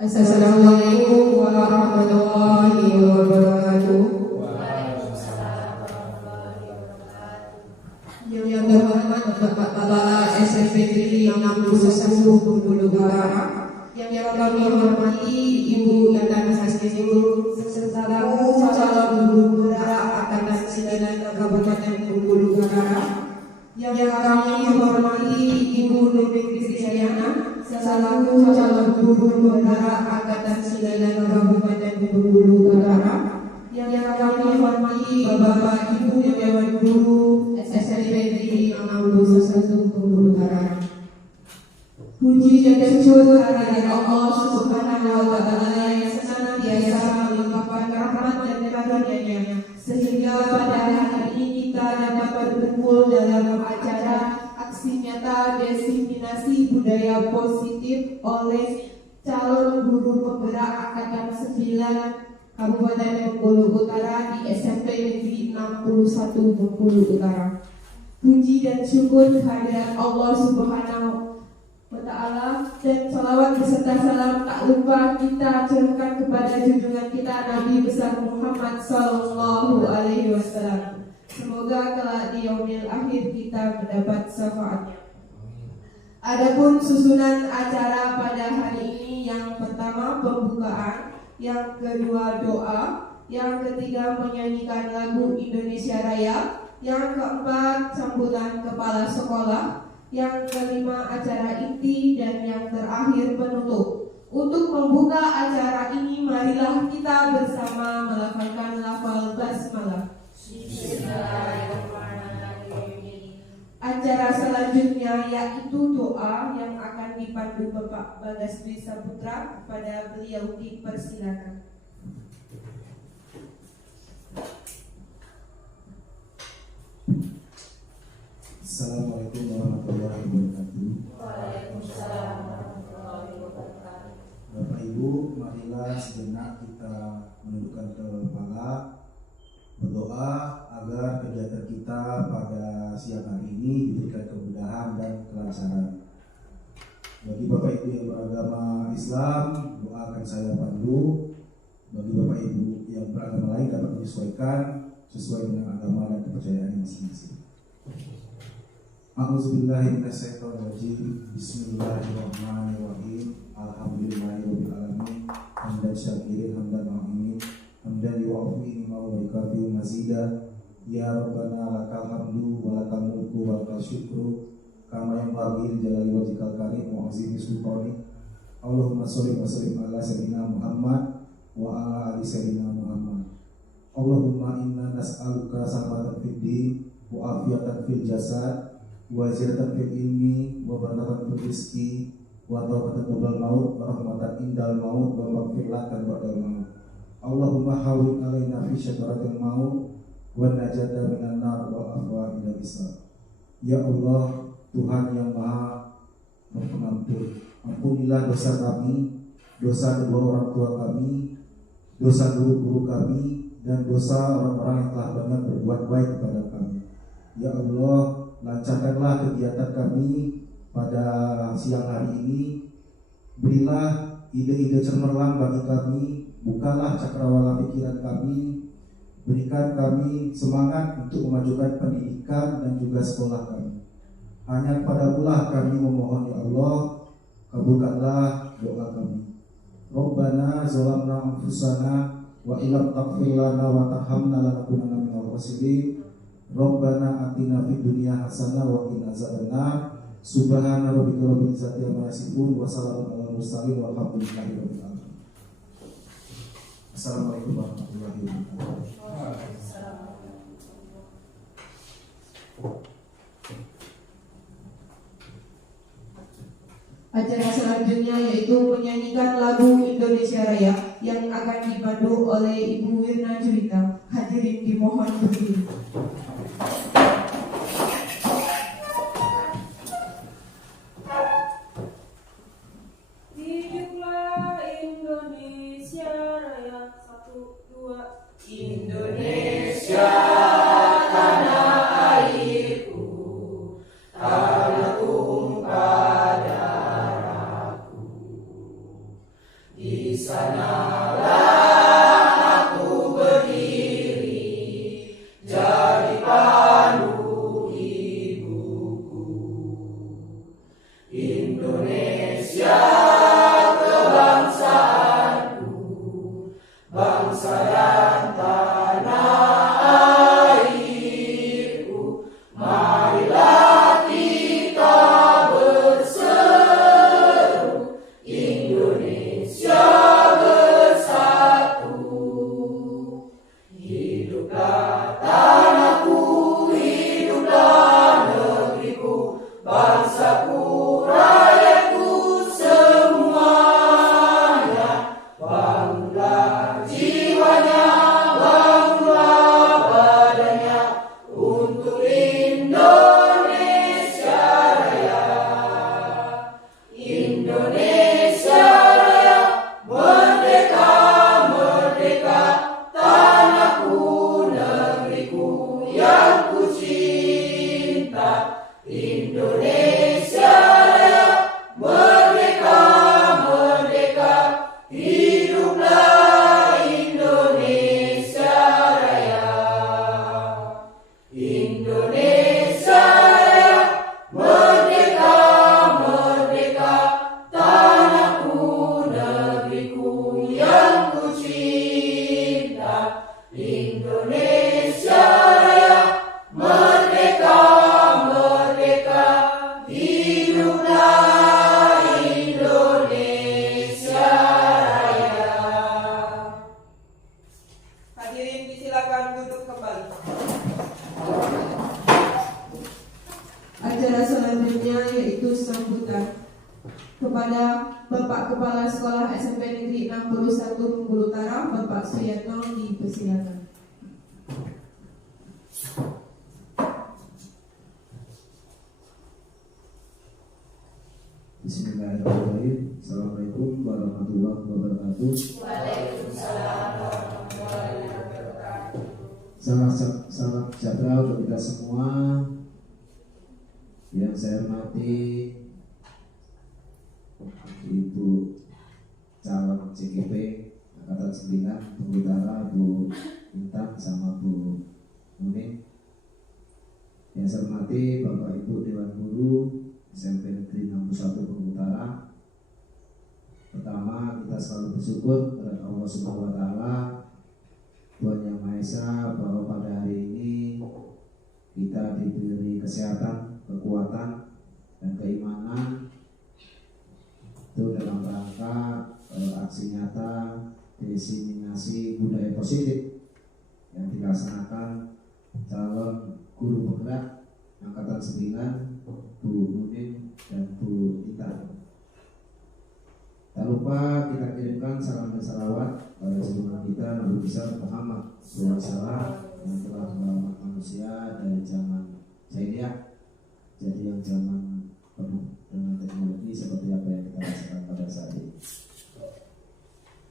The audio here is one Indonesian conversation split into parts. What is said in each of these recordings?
Assalamualaikum warahmatullahi wabarakatuh. Yang terhormat Bapak SFPTI 61 Bengkulu Utara, yang kami hormati Ibu Intan Hasbiul selaku calon guru Utara Angkatan 9 Kabupaten Bengkulu Utara, yang kami hormati Ibu Nubik Kristiana selaku calon guru Utara Angkatan 9 Kabupaten Bengkulu Utara, yang kami hormati Bapak Ibu Dewan Guru SFPTI 61 Bengkulu Utara. Puji dan syukur kehadirat Allah Subhanahu wa Ta'ala yang senantiasa melimpahkan rahmat dan karunia-Nya, sehingga pada hari ini kita dapat berkumpul dalam acara aksi nyata diseminasi budaya positif oleh calon guru penggerak Angkatan 9 Kabupaten Bengkulu Utara di SMP Negeri 61 Bengkulu Utara. Puji dan syukur kehadirat Allah Subhanahu wa Ta'ala dan salawat beserta salam tak lupa kita curahkan kepada junjungan kita Nabi besar Muhammad Sallallahu Alaihi Wasallam. Semoga kelak di yaumil akhir kita mendapat syafaatnya. Adapun susunan acara pada hari ini, yang pertama pembukaan, yang kedua doa, yang ketiga menyanyikan lagu Indonesia Raya, yang keempat sambutan kepala sekolah, yang kelima acara inti, dan yang terakhir penutup. Untuk membuka acara ini, marilah kita bersama melafalkan lafal basmalah. Acara selanjutnya yaitu doa yang akan dipandu Bapak Bagas Dwi Saputra. Kepada beliau dipersilakan. Assalamualaikum warahmatullahi wabarakatuh. Waalaikumsalam warahmatullahi wabarakatuh. Bapak Ibu, marilah sejenak kita menundukkan kepala, berdoa agar kegiatan kita pada siang hari ini diberikan kemudahan dan kelancaran. Bagi Bapak Ibu yang beragama Islam, doa akan saya pandu. Bagi Bapak Ibu yang beragama lain dapat menyesuaikan sesuai dengan agama dan kepercayaan masing-masing. A'udzubillahi minasyaitonirrajim. Bismillahirrahmanirrahim. Alhamdulillahirabbil alamin. Hamdan syakirin hamdan mu'minin. Hamdan yu'afi ni'mahu wa yukafi mazida. Ya Rabbana lakal hamdu wa lakal mulku wa lakal syukru kama yanbaghi jalali wajhikal karim wa azimi sultanik. Allahumma sholli wa sallim ala sayyidina Muhammad wa ala ali sayyidina Muhammad. Allahumma inna nas'aluka salamatan fid din wa afiyatan fil jasad wa ziyadatan fil ilmi wa barakatan fil rizqi wa tawbatan qabla maut wa rahmatan indal maut wa maghfiratan ba'dal maut. Allahumma hawwin alaina fi syajaratil maut wa najata minan nar wa afwa ila islam. Ya Allah, Tuhan yang Maha Pengampun, ampunilah dosa kami, dosa kedua orang tua kami, dosa guru-guru kami, dan dosa orang-orang yang telah banyak berbuat baik kepada kami. Ya Allah, lancarkanlah kegiatan kami pada siang hari ini. Berilah ide-ide cemerlang bagi kami, bukalah cakrawala pikiran kami, berikan kami semangat untuk memajukan pendidikan dan juga sekolah kami. Hanya kepadamu-lah kami memohon, ya Allah, kabulkanlah doa kami. Rabbana zalamna anfusana wa illam taghfir lana wa tarhamna lanakunanna minal khasirin. Rabbana atina fid dunya hasanah wa qina azabannar. Subhana rabbika rabbil izzati amma yasifun wa salamun alal mursalin walhamdulillahi rabbil alamin. Assalamualaikum warahmatullahi wabarakatuh. Acara selanjutnya yaitu menyanyikan lagu Indonesia Raya yang akan dipandu oleh Ibu Wirna Juwita. Hadirin dimohon berdiri. Hiduplah Indonesia Raya. 1, 2. Indonesia tanah airku, tanah tumpah darahku. Di Indonesia Raya, merdeka, merdeka, hiduplah Indonesia Raya. Indonesia Raya, merdeka, merdeka, tanahku, negeriku yang ku cinta. Indonesia Raya, merdeka, merdeka, hiduplah Indonesia Raya. Hadirin disilakan duduk kembali. Acara selanjutnya yaitu sambutan kepada Bapak Kepala Sekolah SMP Negeri 61 Bengkulu Utara, Bapak Suyatno, dipersilakan. Bismillahirrahmanirrahim. Assalamualaikum warahmatullahi wabarakatuh. Waalaikumsalam warahmatullahi wabarakatuh. Salam sejahtera untuk kita semua. Yang saya hormati Ibu calon CGP Angkatan 9 Bengkulu Utara, Bu Intan sama Bu Nuning. Yang saya hormati Bapak Ibu Dewan Guru SMP Negeri 61 Bengkulu Utara. Pertama, kita selalu bersyukur kepada Allah Subhanahu wa Ta'ala, Tuhan Yang Maha Esa, bahwa pada hari ini kita diberi kesehatan, kekuatan, dan keimanan itu dalam rangka aksi nyata diseminasi budaya positif yang dilaksanakan calon guru penggerak Angkatan 9 Bu Nuning dan Bu Ita. Tak lupa kita kirimkan salam dan salawat pada junjungan kita Nabi besar Muhammad SAW yang telah menyelamatkan manusia dari zaman jahiliyah jadi yang zaman penuh dengan teknologi seperti apa yang kita rasakan pada saat ini.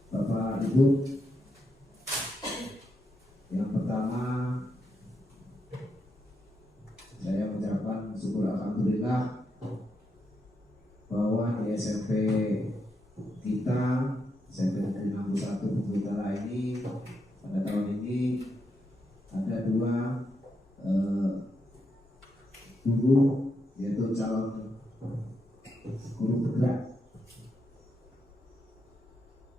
Bapak Ibu, yang pertama saya mengucapkan syukur alhamdulillah bahwa di SMP kita, SMP Negeri 61 Bengkulu Utara ini pada tahun ini ada dua guru, yaitu calon guru bergerak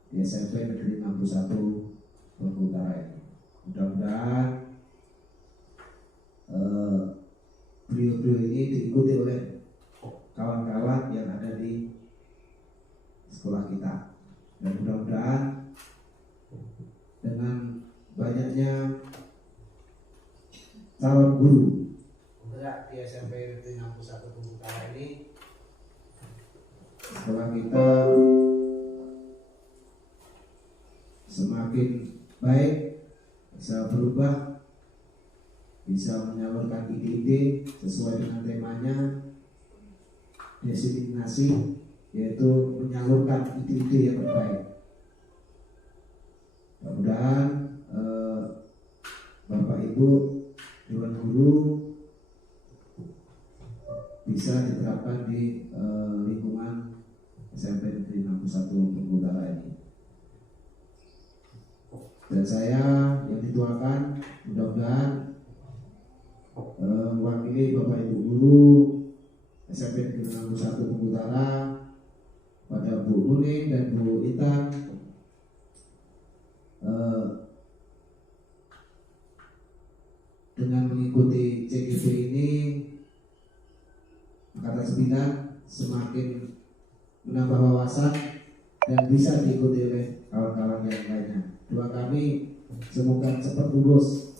di SMP Negeri 61 Bengkulu Utara ini. Mudah-mudahan beliau-beliau ini diikuti oleh kawan-kawan yang ada di sekolah kita, dan mudah-mudahan dengan banyaknya calon guru bergerak di SMP Negeri 61 Bengkulu Utara ini, sekolah kita semakin baik, bisa berubah, bisa menyalurkan ide-ide sesuai dengan temanya diseminasi, yaitu menyalurkan ide-ide yang terbaik. Mudah-mudahan Bapak Ibu Dewan Guru bisa diterapkan di lingkungan SMP Negeri 61 Bengkulu Utara ini. Dan saya yang dituakan mudah-mudahan mewakili Bapak Ibu Guru SMP Negeri 61 Bengkulu Utara pada Bu Nuning dan Bu Ita dengan mengikuti CGP ini Angkatan 9 semakin menambah wawasan dan bisa diikuti oleh kawan-kawan yang lainnya. Doa kami semoga cepat lulus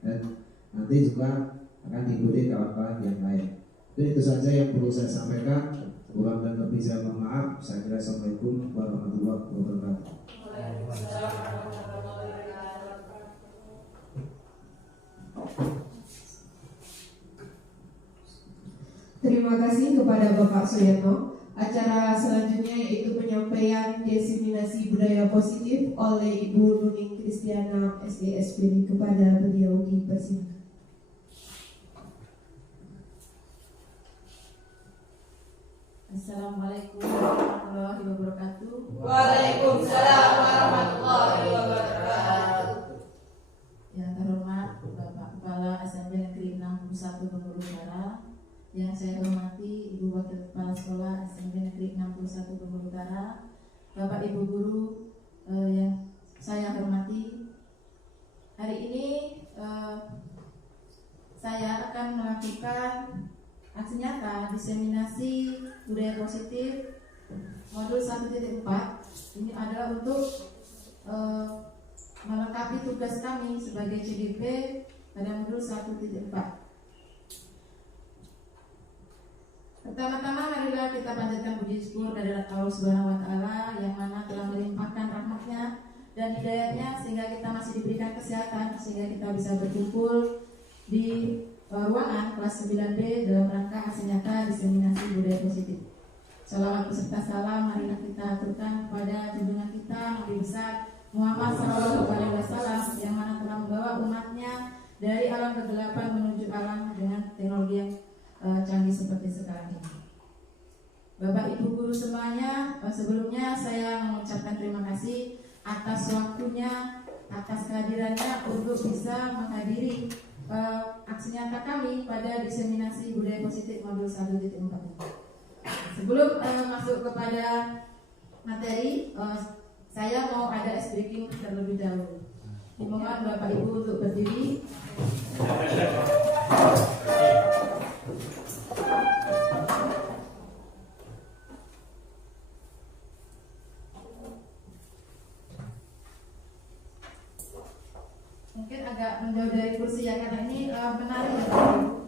dan nanti juga akan diikuti kawan-kawan yang lain. Jadi itu saja yang perlu saya sampaikan. Kurang dan lebih saya mohon maaf. Saya kira Assalamualaikum warahmatullahi wabarakatuh. Terima kasih kepada Bapak Suyatno. Acara selanjutnya yaitu penyampaian diseminasi budaya positif oleh Ibu Nuning Kristiana SDSP. Kepada beliau dipersilakan. Assalamualaikum warahmatullahi wabarakatuh. Waalaikumsalam warahmatullahi wabarakatuh. Yang terhormat Bapak Kepala SMB Negeri 61 Bengkulu Utara, yang saya hormati Ibu Wakil Kepala Sekolah SMB Negeri 61 Bengkulu Utara, Bapak Ibu Guru yang saya hormati. Hari ini saya akan melakukan aksi nyata diseminasi budaya positif modul 1.4. Ini adalah untuk melengkapi tugas kami sebagai CGP pada modul 1.4. Pertama-tama marilah kita panjatkan puji syukur kehadirat Allah Subhanahu wa taala yang mana telah melimpahkan rahmat-Nya dan hidayah-Nya sehingga kita masih diberikan kesehatan, sehingga kita bisa berkumpul di ruangan kelas 9B dalam rangka aksi nyata diseminasi budaya positif. Salawat beserta salam marilah kita aturkan kepada junjungan kita Nabi besar Muhammad SAW yang mana telah membawa umatnya dari alam kegelapan menuju alam dengan teknologi yang canggih seperti sekarang ini. Bapak Ibu Guru semuanya, sebelumnya saya mengucapkan terima kasih atas waktunya, atas kehadirannya untuk bisa menghadiri aksi nyata kami pada diseminasi budaya positif modul 1.4 ini. Sebelum masuk kepada materi, saya mau ada ice breaking terlebih dahulu. Dimohon Bapak Ibu untuk berdiri. Mungkin agak menjauh dari kursi ya, karena ini menarik ya Bapak Ibu.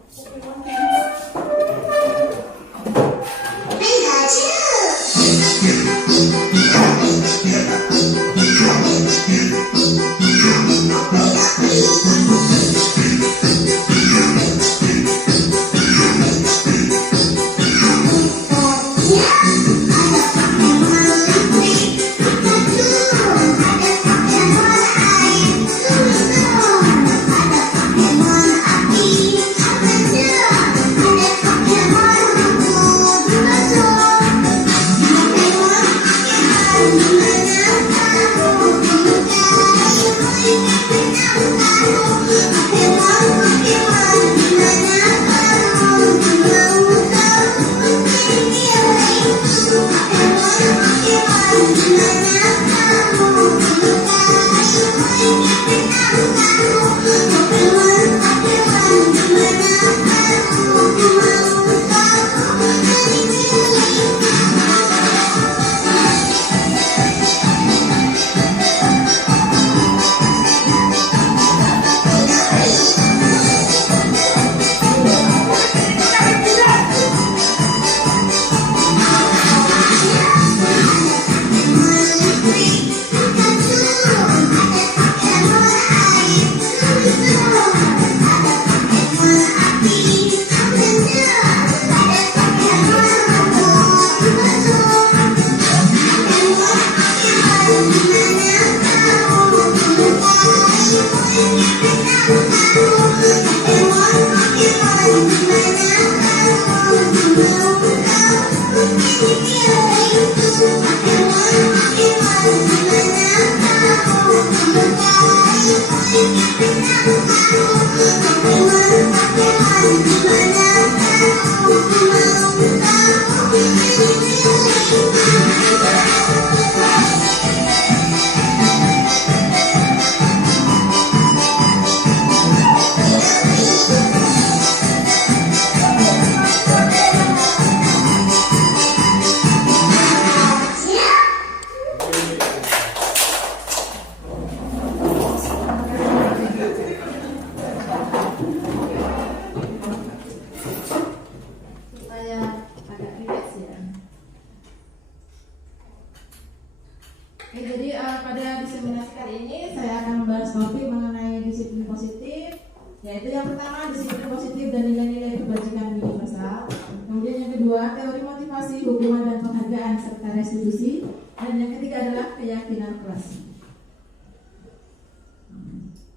Yaitu yang pertama disiplin positif dan nilai-nilai kebajikan universal. Kemudian yang kedua teori motivasi, hukuman dan penghargaan serta restitusi. Dan yang ketiga adalah keyakinan kelas.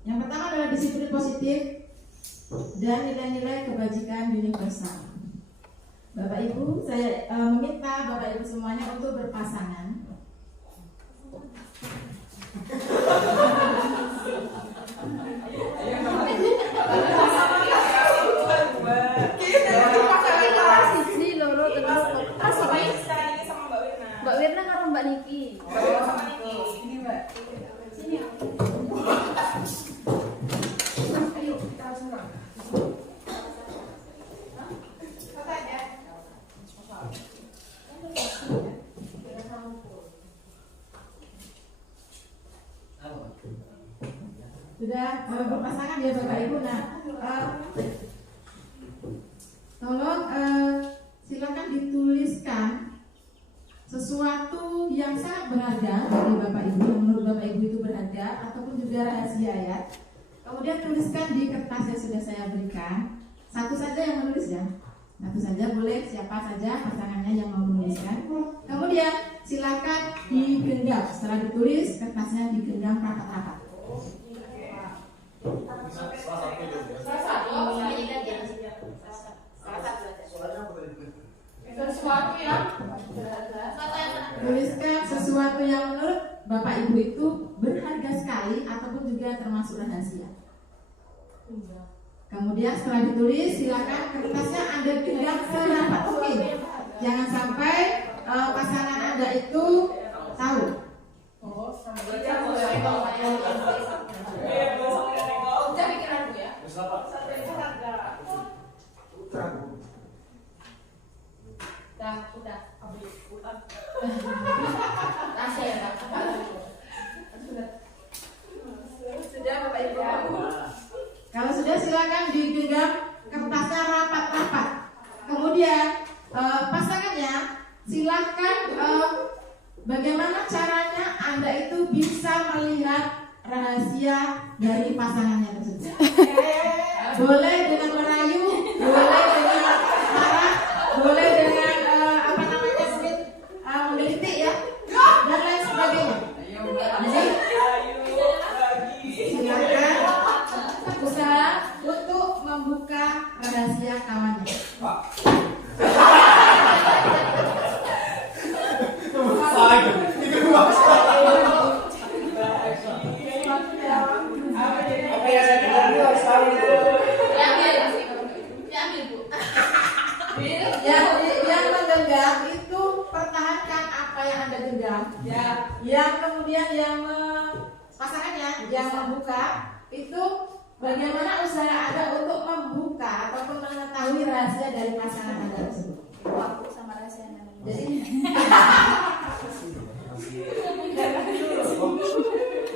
Yang pertama adalah disiplin positif dan nilai-nilai kebajikan universal. Bapak Ibu, saya meminta Bapak Ibu semuanya untuk berpasangan. Sisi loro terus Sekarang ini sama Mbak Wirna. Mbak Wirna karo Mbak Niki. Sama Niki. Ini Mbak. Sini. Ayo kita serang. Sudah berpasangan ya Bapak Ibu. Nah, tolong silakan dituliskan sesuatu yang sangat berharga bagi Bapak Ibu, yang menurut Bapak Ibu itu berharga ataupun juga rahasia ya. Kemudian tuliskan di kertas yang sudah saya berikan. Satu saja yang menulis ya. Satu saja boleh, siapa saja pasangannya yang mau menuliskan. Kemudian silakan digenggam. Setelah ditulis, kertasnya digenggam rapat-rapat. Sesuatu yang Tuliskan sesuatu yang menurut Bapak Ibu itu berharga sekali ataupun juga termasuk rahasia. Kemudian setelah ditulis, silakan kertasnya Anda genggam serapat mungkin. Jangan sampai pasangan Anda itu tahu. Udah. Tasya ya, Pak. Sudah Bapak Ibu. Kalau sudah silakan digenggam kertasnya rapat-rapat. Kemudian pasangannya silakan bagaimana caranya Anda itu bisa melihat rahasia dari pasangannya tersebut. Boleh dengan merayu, boleh dengan marah, boleh dengan menggelitik ya, dan lain sebagainya. Jadi silakan usaha untuk membuka rahasia kawannya. Yang menggenggam itu pertahankan apa yang Anda genggam. Yang kemudian pasangannya yang membuka itu bagaimana usaha Anda untuk membuka ataupun mengetahui rahasia dari pasangan Anda tersebut. Aku sama rahasia namanya. Jadi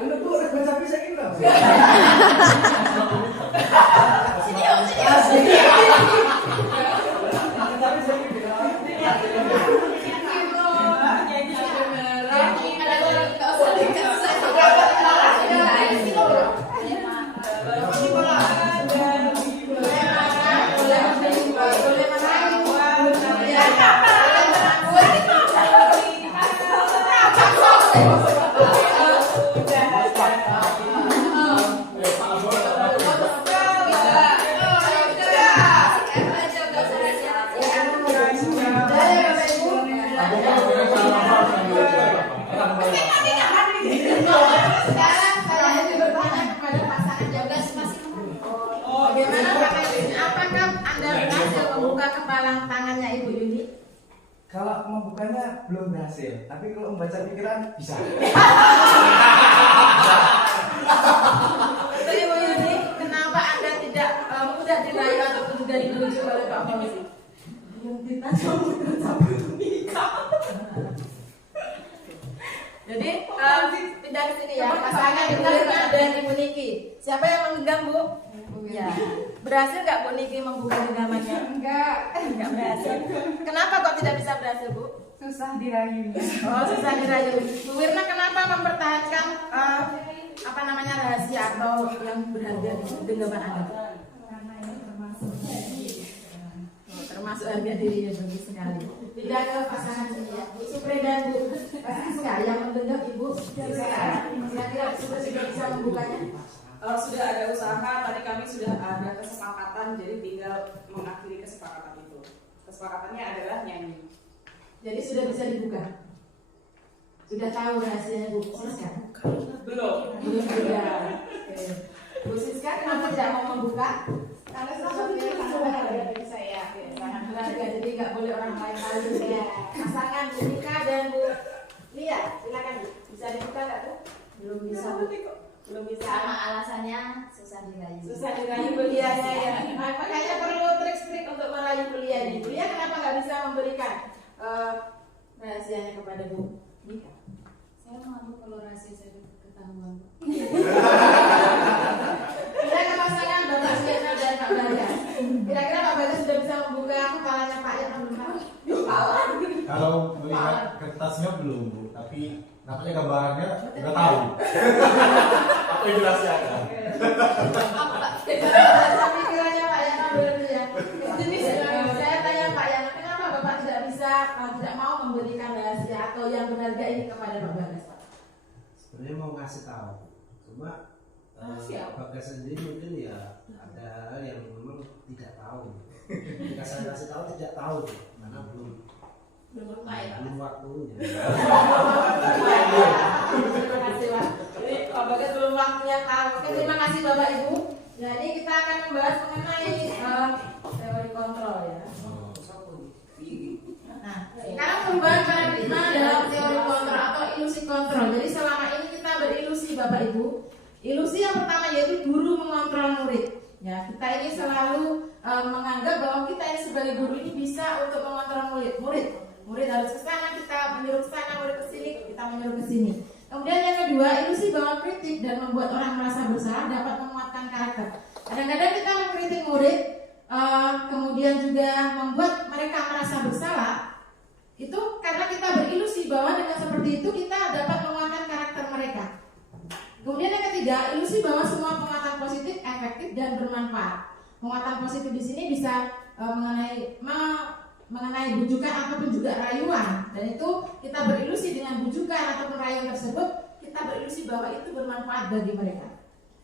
Anda tuh udah baca bisa gitu. Kalau membukanya belum berhasil, tapi kalau membaca pikiran bisa. Jadi Bu Yuni, kenapa Anda tidak mudah dirayu ataupun juga dibujuk oleh Pak Fauzi? Yang kita coba sampai menikah. Jadi pindah ke sini ya. Pasangan Ibu Wirna dan Ibu Niki. Siapa yang menggenggam Bu? Ya. Berhasil nggak Bu Niki membuka genggamannya? Enggak berhasil. Kenapa kok tidak bisa berhasil Bu? Susah dirayu. Oh, susah dirayu. Bu Wirna kenapa mempertahankan rahasia atau yang berharga di genggaman Anda? Karena ini termasuk harga diri yang bagus sekali. Tidak ke pasangan sini ya. Bu Supri dan Bu Siska yang mendengar Ibu kira-kira sudah bisa membukanya? Sudah ada usaha, tadi kami sudah ada kesepakatan, jadi tinggal mengakhiri kesepakatan itu. kesepakatannya adalah nyanyi. Jadi sudah bisa dibuka. Sudah tahu rahasianya Bu Siska? Belum. Belum juga. Oke. Bu Siska kenapa tidak mau membuka? Karena sesuatu yang sangat berharga bagi saya. Sangat berharga, jadi nggak boleh orang lain tahu. Ya. Pasangan Bu Nika dan Bu Lia, silakan Bu. Bisa dibuka nggak Bu? Belum bisa. Belum bisa. Sama alasannya susah dirayu. Susah dirayu kuliahnya ya. Makanya perlu trik-trik untuk merayu kuliah ini. Kuliah kenapa nggak bisa memberikan rahasianya kepada Bu Nika? Saya malu kalau rahasia saya ketahuan. Kita ke pasangan Bapak Siana dan Pak Bagas. Kira-kira Pak Bagas sudah bisa membuka kepalanya Pak yang belum tahu? Kalau melihat kertasnya belum Bu, tapi namanya gambarannya udah tahu. Apa yang dirahasiakan? Pikirannya Pak Yana dulu ya. Jadi saya tanya Pak Yana, kenapa Bapak tidak mau memberikan rahasia atau yang berharga ini kepada Pak Bagas Pak? Sebenarnya mau ngasih tahu, cuma Bagas sendiri mungkin ya ada hal yang memang tidak tahu. Jika saya kasih tahu tidak tahu, karena belum waktunya. Terima kasih Pak. Jadi Pak Bagas belum waktunya tahu. Oke, terima kasih Bapak Ibu. Nah ini kita akan membahas mengenai teori kontrol ya. Nah, sekarang perubahan paradigma dalam teori kontrol atau ilusi kontrol. Jadi selama ini kita berilusi Bapak Ibu. Ilusi yang pertama yaitu guru mengontrol murid. Ya, kita ini selalu menganggap bahwa kita ini sebagai guru ini bisa untuk mengontrol murid harus ke sana, kita menyuruh ke sana, murid ke sini, kita menyuruh ke sini. Kemudian yang kedua, ilusi bahwa kritik dan membuat orang merasa bersalah dapat menguatkan karakter. Kadang-kadang kita mengkritik murid, kemudian juga membuat mereka merasa bersalah. Itu karena kita berilusi bahwa dengan seperti itu kita dapat menguatkan karakter mereka. Kemudian yang ketiga, ilusi bahwa semua penguatan positif efektif dan bermanfaat. Penguatan positif di sini bisa mengenai bujukan ataupun juga rayuan, dan itu kita berilusi dengan bujukan ataupun rayuan tersebut, kita berilusi bahwa itu bermanfaat bagi mereka.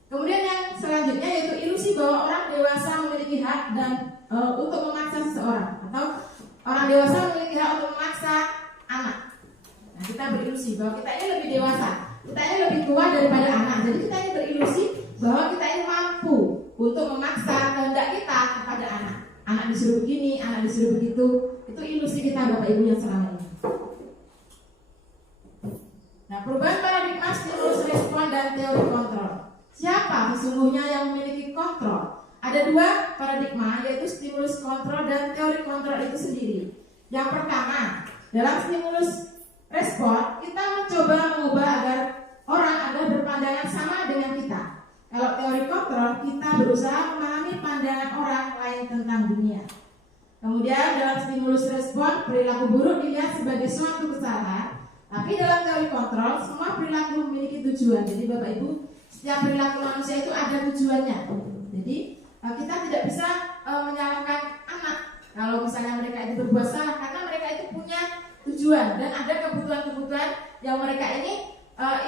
Kemudian yang selanjutnya yaitu ilusi bahwa orang dewasa memiliki hak dan untuk memaksa seseorang, atau orang dewasa memiliki hak untuk memaksa anak. Nah, kita berilusi bahwa kita ini lebih dewasa, kita ini lebih tua daripada anak, jadi kita ini berilusi bahwa kita ini mampu untuk memaksa kehendak kita kepada anak. Anak disuruh begini, anak disuruh begitu. Itu ilusi kita Bapak Ibu yang selama ini. Nah, perubahan paradigma, stimulus respon dan teori kontrol. Siapa sesungguhnya yang memiliki kontrol? Ada dua paradigma, yaitu stimulus kontrol dan teori kontrol itu sendiri. Yang pertama, dalam stimulus respon, kita mencoba mengubah agar orang berpandangan sama dengan kita. Kalau teori kontrol, kita berusaha memahami pandangan orang lain tentang dunia. Kemudian dalam stimulus respon, perilaku buruk dilihat sebagai suatu kesalahan. Tapi dalam teori kontrol, semua perilaku memiliki tujuan. Jadi Bapak Ibu, setiap perilaku manusia itu ada tujuannya. Jadi kita tidak bisa menyalahkan anak kalau misalnya mereka itu berbuat salah, karena mereka itu punya tujuan dan ada kebutuhan-kebutuhan yang mereka ini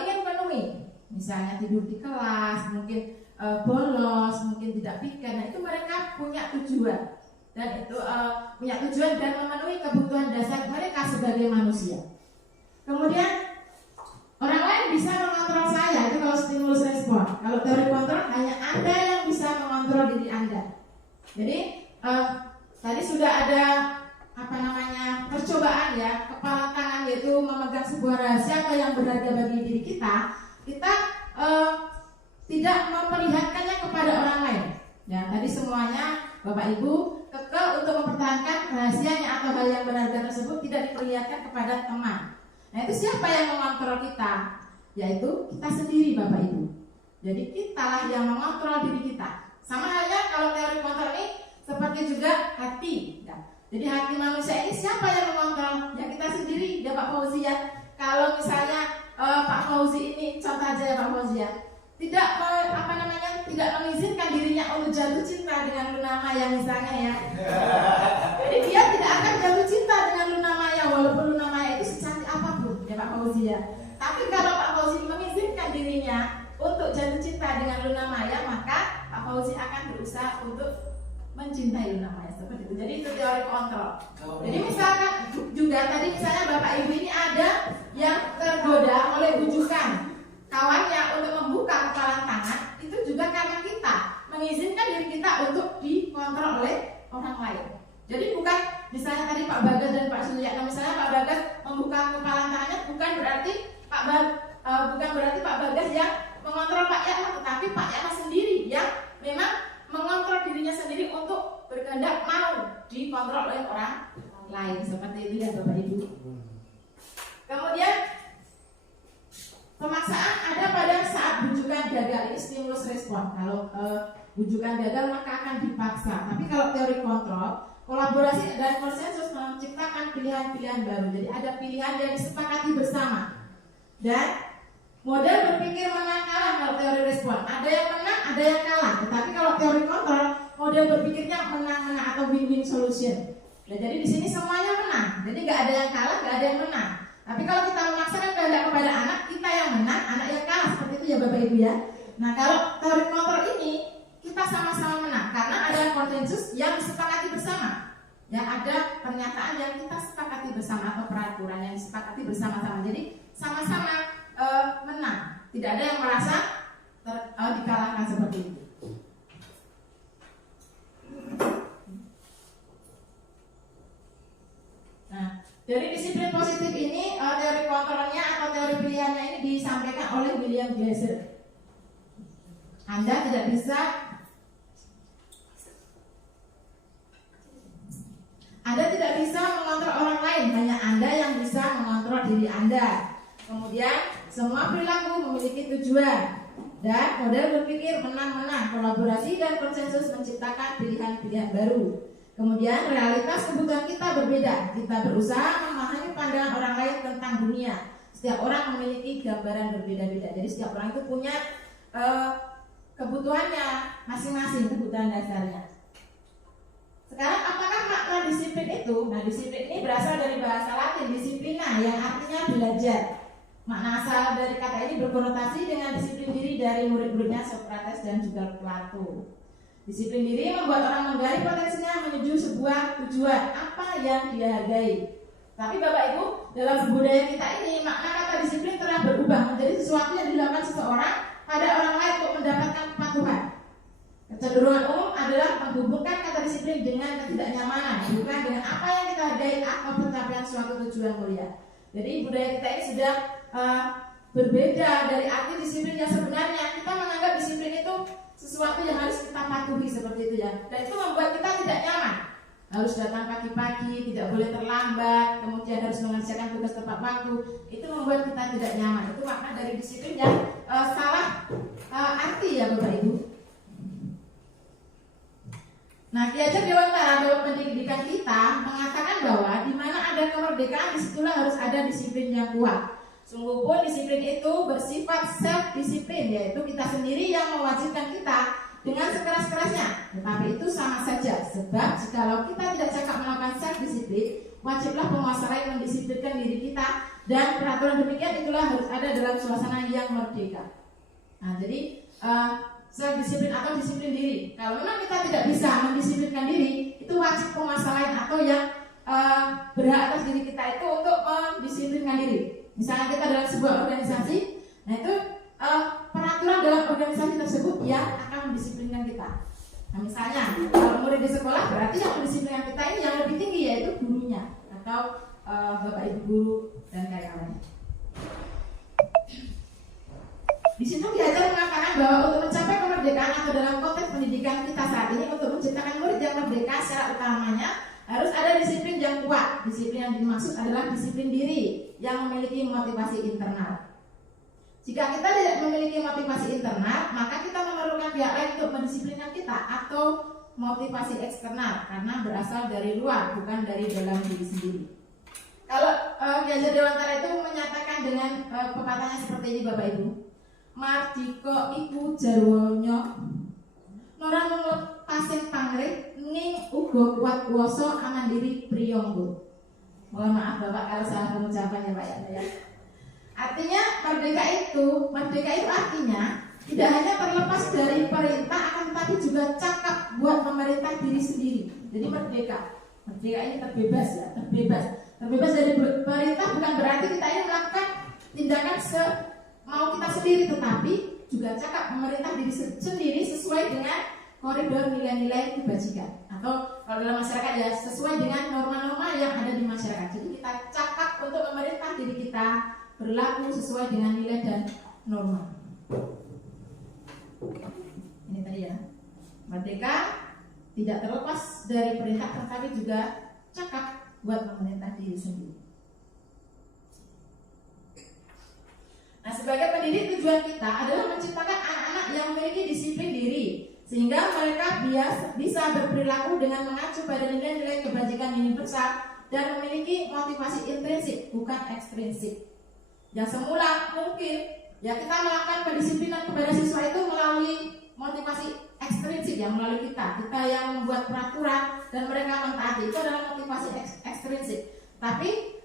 ingin penuhi. Misalnya tidur di kelas, mungkin bolos, mungkin tidak pikir. Nah itu mereka punya tujuan, dan itu punya tujuan dan memenuhi kebutuhan dasar mereka sebagai manusia. Kemudian orang lain bisa mengontrol saya, itu kalau stimulus respon. Kalau teori kontrol, hanya Anda yang bisa mengontrol diri Anda. Jadi tadi sudah ada percobaan ya, kepala tangan, yaitu memegang sebuah rahasia atau yang berharga bagi diri kita. Kita tidak memperlihatkannya kepada orang lain. Ya, tadi semuanya Bapak Ibu kekeh untuk mempertahankan rahasianya atau hal yang berharga tersebut tidak diperlihatkan kepada teman. Nah, itu siapa yang mengontrol kita? Yaitu kita sendiri Bapak Ibu. Jadi kitalah yang mengontrol diri kita. Sama halnya kalau teori kontrol ini seperti juga hati. Ya. Jadi hati manusia ini siapa yang mengontrol? Ya kita sendiri, ya Pak Fauzi ya. Kalau misalnya Pak Fauzi ini contoh aja ya Pak Fauzi ya, tidak tidak mengizinkan dirinya untuk jatuh cinta dengan Luna Maya misalnya ya. Jadi dia tidak akan jatuh cinta dengan Luna Maya walaupun Luna Maya itu secantik apapun ya Pak Fauzi ya. Tapi kalau Pak Fauzi mengizinkan dirinya untuk jatuh cinta dengan Luna Maya, maka Pak Fauzi akan berusaha untuk mencintai namanya seperti itu. Jadi itu teori kontrol. Jadi misalkan juga tadi misalnya Bapak Ibu ini ada yang tergoda oleh bujukan kawannya untuk membuka kepalan tangan, itu juga karena kita mengizinkan diri kita untuk dikontrol oleh orang lain. Jadi bukan misalnya tadi Pak Bagas dan Pak Suryatno, misalnya Pak Bagas membuka kepalan tangannya bukan berarti Pak Bagas yang mengontrol Pak Yatno, tetapi Pak Yatno sendiri yang memang mengontrol dirinya sendiri untuk berkehendak mau dikontrol oleh orang lain. Seperti itu ya Bapak Ibu. Kemudian pemaksaan ada pada saat bujukan gagal, ini stimulus respon. Kalau bujukan gagal maka akan dipaksa. Tapi kalau teori kontrol, kolaborasi dan konsensus menciptakan pilihan-pilihan baru. Jadi ada pilihan yang disepakati bersama. Dan model berpikir menang kalah kalau teori respon. Ada yang menang, ada yang kalah. Tetapi kalau teori kontrol, model berpikirnya menang-menang atau win-win solution. Nah, jadi di sini semuanya menang. Jadi nggak ada yang kalah, nggak ada yang menang. Tapi kalau kita memaksakan kehendak kepada anak, kita yang menang, anak yang kalah. Seperti itu ya Bapak Ibu ya. Nah, kalau teori kontrol ini kita sama-sama menang karena ada konsensus yang disepakati bersama. Ya, ada pernyataan yang kita sepakati bersama atau peraturan yang disepakati bersama-sama. Jadi sama-sama menang. Tidak ada yang merasa dikalahkan seperti itu. Nah, dari disiplin positif ini teori kontrolnya atau teori pilihannya ini disampaikan oleh William Glasser. Anda tidak bisa mengontrol orang lain, hanya Anda yang bisa mengontrol diri Anda. Kemudian semua perilaku memiliki tujuan dan model berpikir menang-menang, kolaborasi dan konsensus menciptakan pilihan-pilihan baru. Kemudian realitas kebutuhan kita berbeda. Kita berusaha memahami pandangan orang lain tentang dunia. Setiap orang memiliki gambaran berbeda-beda. Jadi setiap orang itu punya kebutuhannya masing-masing, kebutuhan dasarnya. Sekarang apakah makna disiplin itu? Nah, disiplin ini berasal dari bahasa Latin disiplina yang artinya belajar. Makna asal dari kata ini berkonotasi dengan disiplin diri dari murid-muridnya Socrates dan juga Plato. Disiplin diri membuat orang menggali potensinya menuju sebuah tujuan apa yang dia hargai. Tapi Bapak Ibu, dalam budaya kita ini makna kata disiplin telah berubah menjadi sesuatu yang dilakukan seseorang pada orang lain untuk mendapatkan kepatuhan. Kecenderungan umum adalah menghubungkan kata disiplin dengan ketidaknyamanan, bukan dengan apa yang kita hargai atau pencapaian suatu tujuan mulia. Jadi budaya kita ini sudah berbeda dari arti disiplin yang sebenarnya. Kita menganggap disiplin itu sesuatu yang harus kita patuhi seperti itu ya. Dan itu membuat kita tidak nyaman. Harus datang pagi-pagi, tidak boleh terlambat, kemudian harus mengerjakan tugas tepat waktu. Itu membuat kita tidak nyaman. Itu makna dari disiplin yang salah arti ya Bapak Ibu. Nah, Ki Hajar Dewantara dalam pendidikan kita mengatakan bahwa di mana ada kemerdekaan, disitulah harus ada disiplin yang kuat. Sungguh pun disiplin itu bersifat self-disiplin, yaitu kita sendiri yang mewajibkan kita dengan sekeras-kerasnya. Tetapi itu sama saja, sebab jikalau kita tidak cakap melakukan self-disiplin, wajiblah penguasa lain mendisiplinkan diri kita, dan peraturan demikian itulah harus ada dalam suasana yang merdeka. Nah, jadi self-disiplin atau disiplin diri. Kalau memang kita tidak bisa mendisiplinkan diri, itu wajib penguasa lain atau yang berhak atas diri kita itu untuk mendisiplinkan diri. Misalnya kita dalam sebuah organisasi, nah itu peraturan dalam organisasi tersebut yang akan mendisiplinkan kita. Nah misalnya kalau murid di sekolah, berarti yang mendisiplinkan kita ini yang lebih tinggi, yaitu gurunya atau bapak ibu guru dan karyawannya. Di situ Ki Hajar mengatakan bahwa untuk mencapai kemerdekaan atau dalam konteks pendidikan kita saat ini, untuk menciptakan murid yang merdeka secara utamanya harus ada disiplin yang kuat. Disiplin yang dimaksud adalah disiplin diri yang memiliki motivasi internal. Jika kita tidak memiliki motivasi internal, maka kita memerlukan pihak lain untuk mendisiplinkan kita, atau motivasi eksternal karena berasal dari luar, bukan dari dalam diri sendiri. Kalau Ki Hajar Dewantara itu menyatakan dengan pepatahnya seperti ini Bapak Ibu. Mardika iku jarwanya ora mung pasing pangrit ning uga kuat kuwasa amandiri priyangga. Mohon maaf Bapak kalau salah pengucapan ya Pak ya. Artinya merdeka itu artinya tidak hanya terlepas dari perintah, akan tetapi juga cakap buat memerintah diri sendiri. Jadi merdeka ini terbebas ya, terbebas dari perintah bukan berarti kita ini melakukan tindakan mau kita sendiri, tetapi juga cakap memerintah diri sendiri sesuai dengan koridor nilai-nilai kebajikan, atau kalau dalam masyarakat ya sesuai dengan norma-norma yang ada di masyarakat. Jadi kita cakap untuk memerintah diri kita berlaku sesuai dengan nilai dan norma. Ini tadi ya, merdeka tidak terlepas dari perintah, tetapi juga cakap buat memerintah diri sendiri. Nah, sebagai pendidik tujuan kita adalah menciptakan anak-anak yang memiliki disiplin diri, sehingga mereka bisa berperilaku dengan mengacu pada nilai-nilai kebajikan universal dan memiliki motivasi intrinsik bukan ekstrinsik. Yang semula mungkin ya kita melakukan pendisiplinan kepada siswa itu melalui motivasi ekstrinsik ya, melalui kita yang membuat peraturan dan mereka mentaati, itu adalah motivasi ekstrinsik. Tapi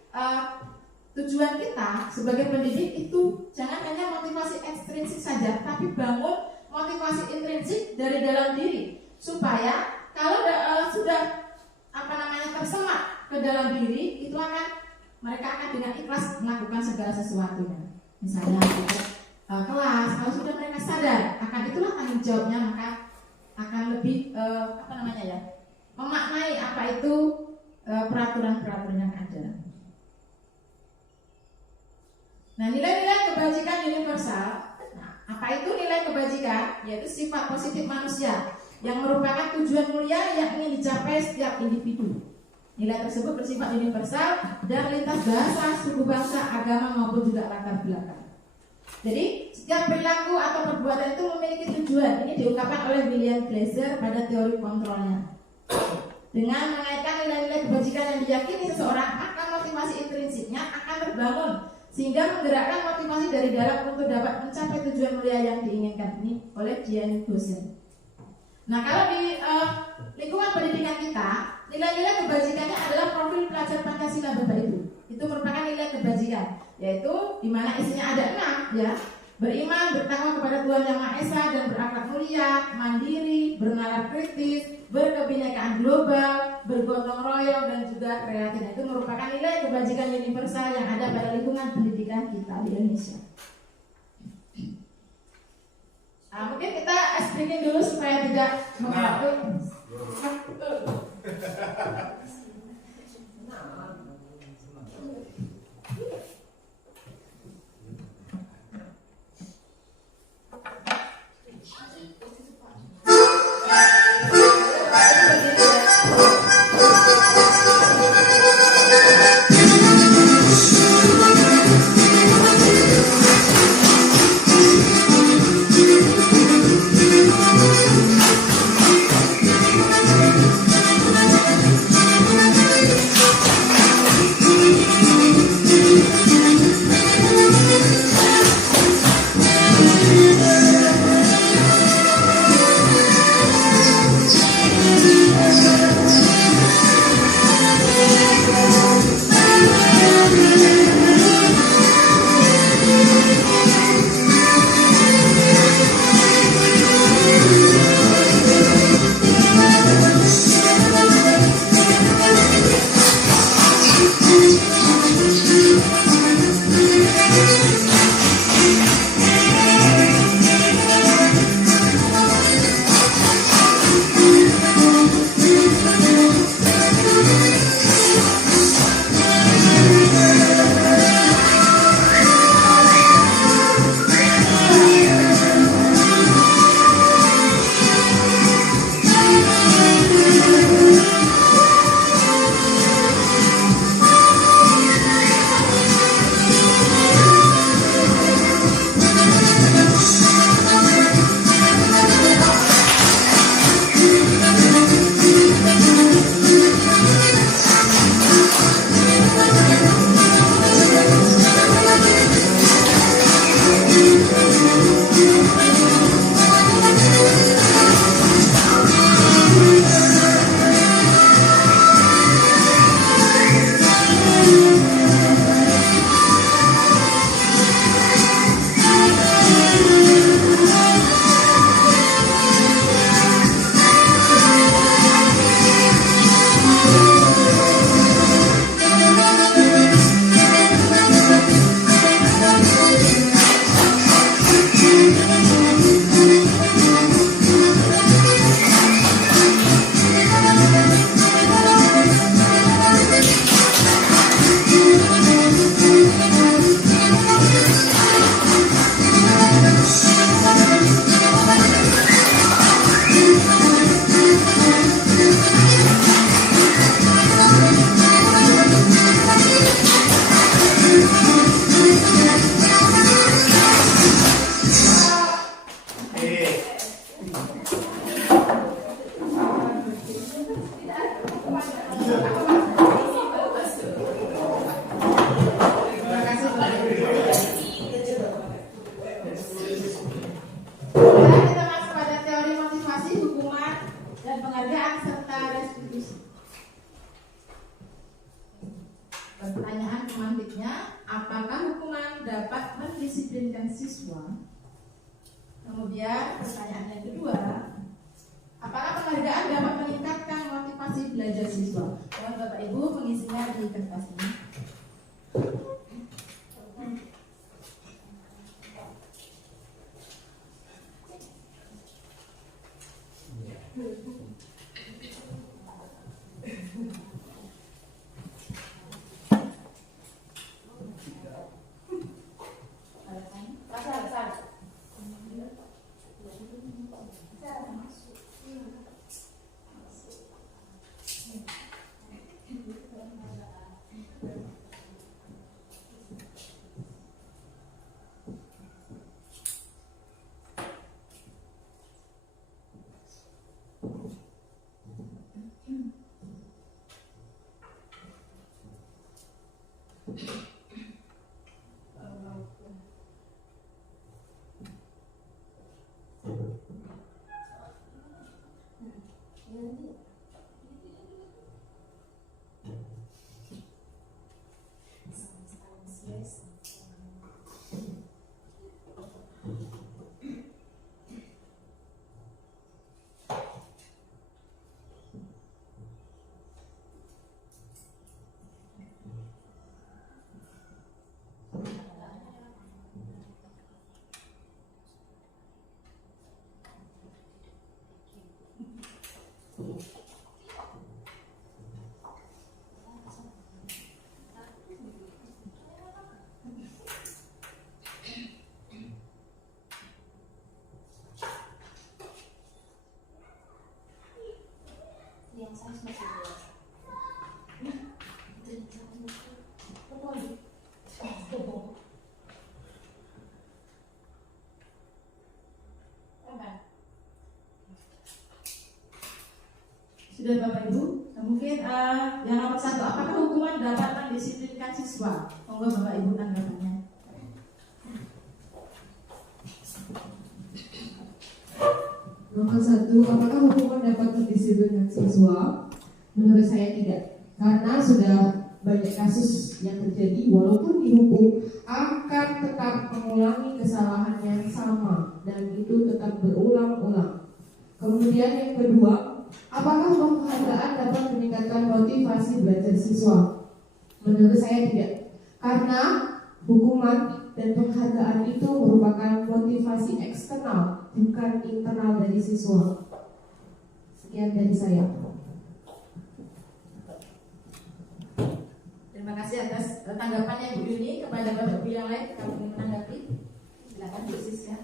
tujuan kita sebagai pendidik itu jangan hanya motivasi ekstrinsik saja, tapi bangun motivasi intrinsik dari dalam diri, supaya kalau sudah tersemat ke dalam diri, itu mereka akan dengan ikhlas melakukan segala sesuatunya. Misalnya kelas, kalau sudah mereka sadar akan itulah tanggung jawabnya, maka akan lebih memaknai apa itu peraturan-peraturan yang ada. Nah, nilai-nilai kebajikan universal. Apa itu nilai kebajikan? Yaitu sifat positif manusia yang merupakan tujuan mulia yang ingin dicapai setiap individu. Nilai tersebut bersifat universal dan lintas bahasa, suku bangsa, agama maupun juga latar belakang. Jadi setiap perilaku atau perbuatan itu memiliki tujuan. Ini diungkapkan oleh William Glasser pada teori kontrolnya. Dengan mengaitkan nilai-nilai kebajikan yang diyakini seseorang, akan motivasi intrinsiknya akan terbangun, sehingga menggerakkan motivasi dari dalam untuk dapat mencapai tujuan mulia yang diinginkan. Ini oleh Dian Gosen. Nah, kalau di lingkungan pendidikan kita, nilai-nilai kebajikannya adalah profil pelajar Pancasila Bapak Ibu. Itu merupakan nilai kebajikan, yaitu di mana isinya ada 6 ya. Beriman, bertakwa kepada Tuhan Yang Maha Esa dan berakhlak mulia, mandiri, bernalar kritis, berkebinekaan global, bergotong royong dan juga kreatif. Itu merupakan nilai kebajikan universal yang ada pada lingkungan pendidikan kita di Indonesia. Nah, mungkin kita speaking dulu supaya tidak mengganggu. Pertanyaan pemantiknya, apakah hukuman dapat mendisiplinkan siswa? Kemudian pertanyaan yang kedua, apakah penghargaan dapat meningkatkan motivasi belajar siswa? Mohon Bapak Ibu mengisinya di kertas ini. Yang saya masih Sudah Bapak Ibu, mungkin yang nomor 1, apakah hukuman dapat mendisiplinkan siswa? Monggo Bapak Ibu tanggapannya. Nomor 1, apakah hukuman dapat mendisiplinkan siswa? Menurut saya tidak, karena sudah banyak kasus yang terjadi, walaupun dihukum akan tetap mengulangi kesalahan yang sama dan itu tetap berulang-ulang. Kemudian yang kedua, apakah penghargaan dapat meningkatkan motivasi belajar siswa? Menurut saya tidak, karena hukuman dan penghargaan itu merupakan motivasi eksternal, bukan internal dari siswa. Sekian dari saya. Terima kasih atas tanggapannya Ibu Yuni. Kepada Bapak Ibu yang lain, kalau ingin menanggapi, silakan Bu Siska.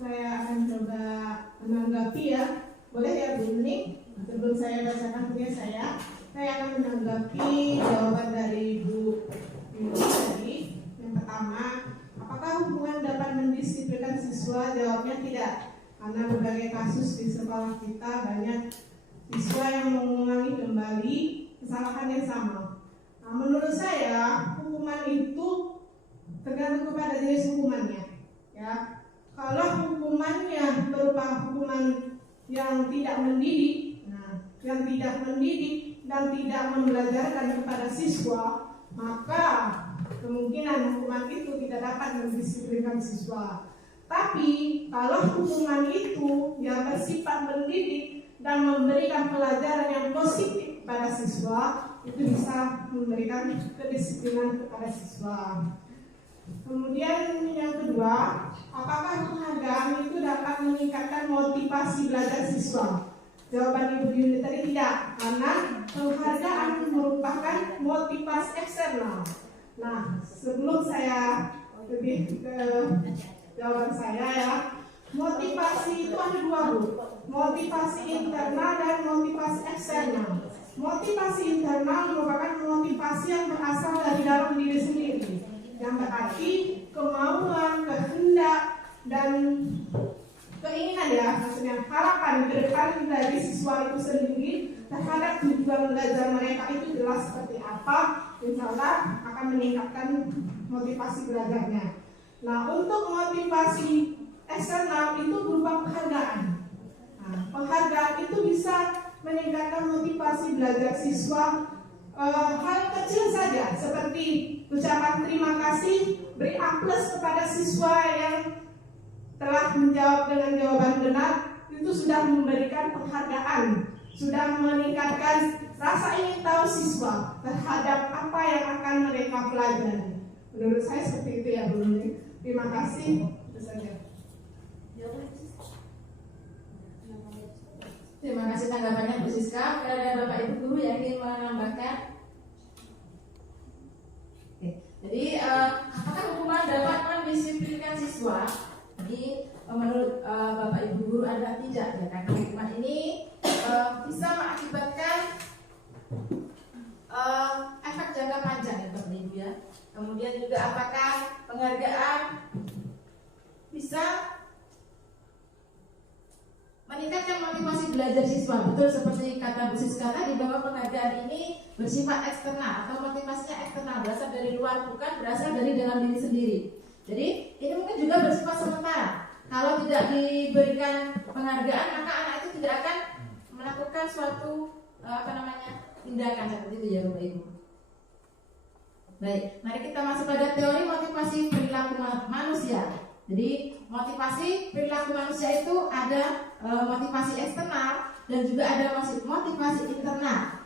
Saya akan coba menanggapi ya. Boleh ya Bu Yuni? Sebelum saya bacakan punya saya akan menanggapi jawaban dari Bu Yuni tadi. Yang pertama, apakah hubungan dapat mendisiplinkan siswa? Jawabnya tidak. Karena berbagai kasus di sekolah kita banyak siswa yang mengulangi kembali kesalahan yang sama. Nah, menurut saya hukuman itu tergantung kepada jenis hukumannya. Ya, kalau hukumannya berupa hukuman yang tidak mendidik, yang tidak mendidik dan tidak membelajarkan kepada siswa, maka kemungkinan hukuman itu tidak dapat mendisiplinkan siswa. Tapi kalau hukuman itu yang bersifat mendidik dan memberikan pelajaran yang positif pada siswa, itu bisa memberikan kedisiplinan kepada siswa. Kemudian yang kedua, apakah penghargaan itu dapat meningkatkan motivasi belajar siswa? Jawaban Ibu Yuni tadi tidak, karena penghargaan merupakan motivasi eksternal. Nah, sebelum saya lebih ke jawaban saya ya, motivasi itu ada dua, Bu. Motivasi internal dan motivasi eksternal. Motivasi internal merupakan motivasi yang berasal dari dalam diri sendiri, yang berarti kemauan, kehendak, dan keinginan ya, maksudnya harapan ke depan dari siswa itu sendiri terhadap tujuan belajar mereka itu jelas seperti apa, insya Allah akan meningkatkan motivasi belajarnya. Nah, untuk motivasi eksternal itu berupa penghargaan. Penghargaan itu bisa meningkatkan motivasi motivasi belajar siswa hal kecil saja seperti ucapan terima kasih, beri A+ kepada siswa yang telah menjawab dengan jawaban benar, itu sudah memberikan penghargaan, sudah meningkatkan rasa ingin tahu siswa terhadap apa yang akan mereka pelajari. Menurut saya seperti itu ya Bu Nuni. Terima kasih. Itu saja. Terima kasih tanggapannya Bu Siska. Ada Bapak Ibu guru yang ingin menambahkan? Oke. Jadi apakah hukuman dapat mendisiplinkan siswa? Jadi menurut Bapak Ibu guru adalah tidak ya, karena hukuman ini bisa mengakibatkan efek jangka panjang ya Bapak Ibu ya. Kemudian juga apakah penghargaan bisa meningkatkan motivasi belajar siswa? Betul seperti kata Bu Siska tadi bahwa penghargaan ini bersifat eksternal atau motivasinya eksternal, berasal dari luar, bukan berasal dari dalam diri sendiri. Jadi ini mungkin juga bersifat sementara. Kalau tidak diberikan penghargaan, maka anak itu tidak akan melakukan suatu tindakan seperti itu ya Bapak Ibu. Baik, mari kita masuk pada teori motivasi perilaku manusia. Jadi motivasi perilaku manusia itu ada motivasi eksternal dan juga ada motivasi internal.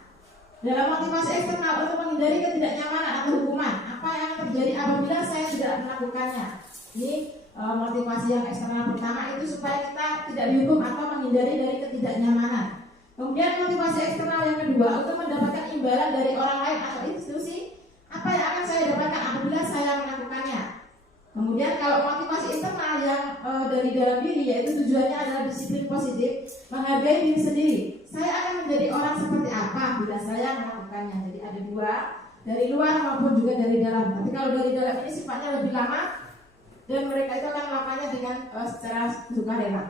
Dalam motivasi eksternal untuk menghindari ketidaknyamanan atau hukuman, apa yang terjadi apabila saya tidak melakukannya. Ini motivasi yang eksternal pertama itu supaya kita tidak dihukum atau menghindari dari ketidaknyamanan. Kemudian motivasi eksternal yang kedua untuk mendapatkan imbalan dari orang lain atau institusi, apa yang akan saya dapatkan apabila saya melakukannya. Kemudian kalau motivasi internal yang dari dalam diri, yaitu tujuannya adalah disiplin positif, menghargai diri sendiri. Saya akan menjadi orang seperti apa bila saya melakukannya. Jadi ada dua, dari luar maupun juga dari dalam. Tapi kalau dari dalam ini sifatnya lebih lama dan mereka itu akan melakukannya dengan secara sukarela.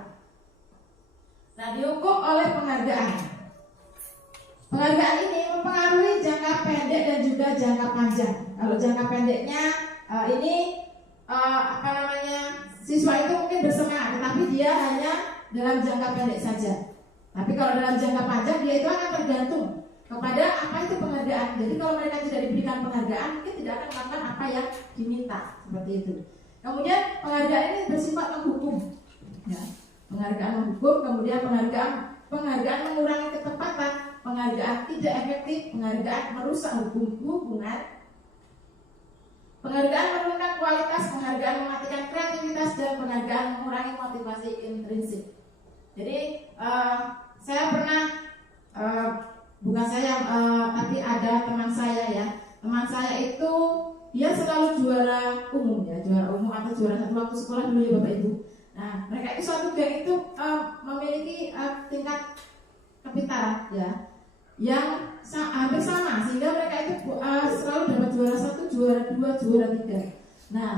Nah, diukur oleh penghargaan. Penghargaan ini mempengaruhi jangka pendek dan juga jangka panjang. Kalau jangka pendeknya ini siswa itu mungkin bersemangat, tetapi dia hanya dalam jangka pendek saja. Tapi kalau dalam jangka panjang dia itu akan tergantung kepada apa itu penghargaan. Jadi kalau mereka tidak diberikan penghargaan, mungkin tidak akan melakukan apa yang diminta, seperti itu. Kemudian penghargaan ini bersifat menghukum. Ya. Penghargaan menghukum, kemudian penghargaan mengurangi ketepatan, penghargaan tidak efektif, penghargaan merusak hubungan, penghargaan menurunkan kualitas, penghargaan mematikan kreativitas, dan penghargaan mengurangi motivasi intrinsik. Jadi saya pernah bukan saya tapi ada teman saya ya. Teman saya itu dia selalu juara umum ya, juara umum atau juara satu waktu sekolah dulu ya Bapak Ibu. Nah, mereka itu suatu geng itu memiliki tingkat kepintaran ya yang hampir sama, sehingga mereka itu selalu dapat juara 1, juara 2, juara 3. Nah,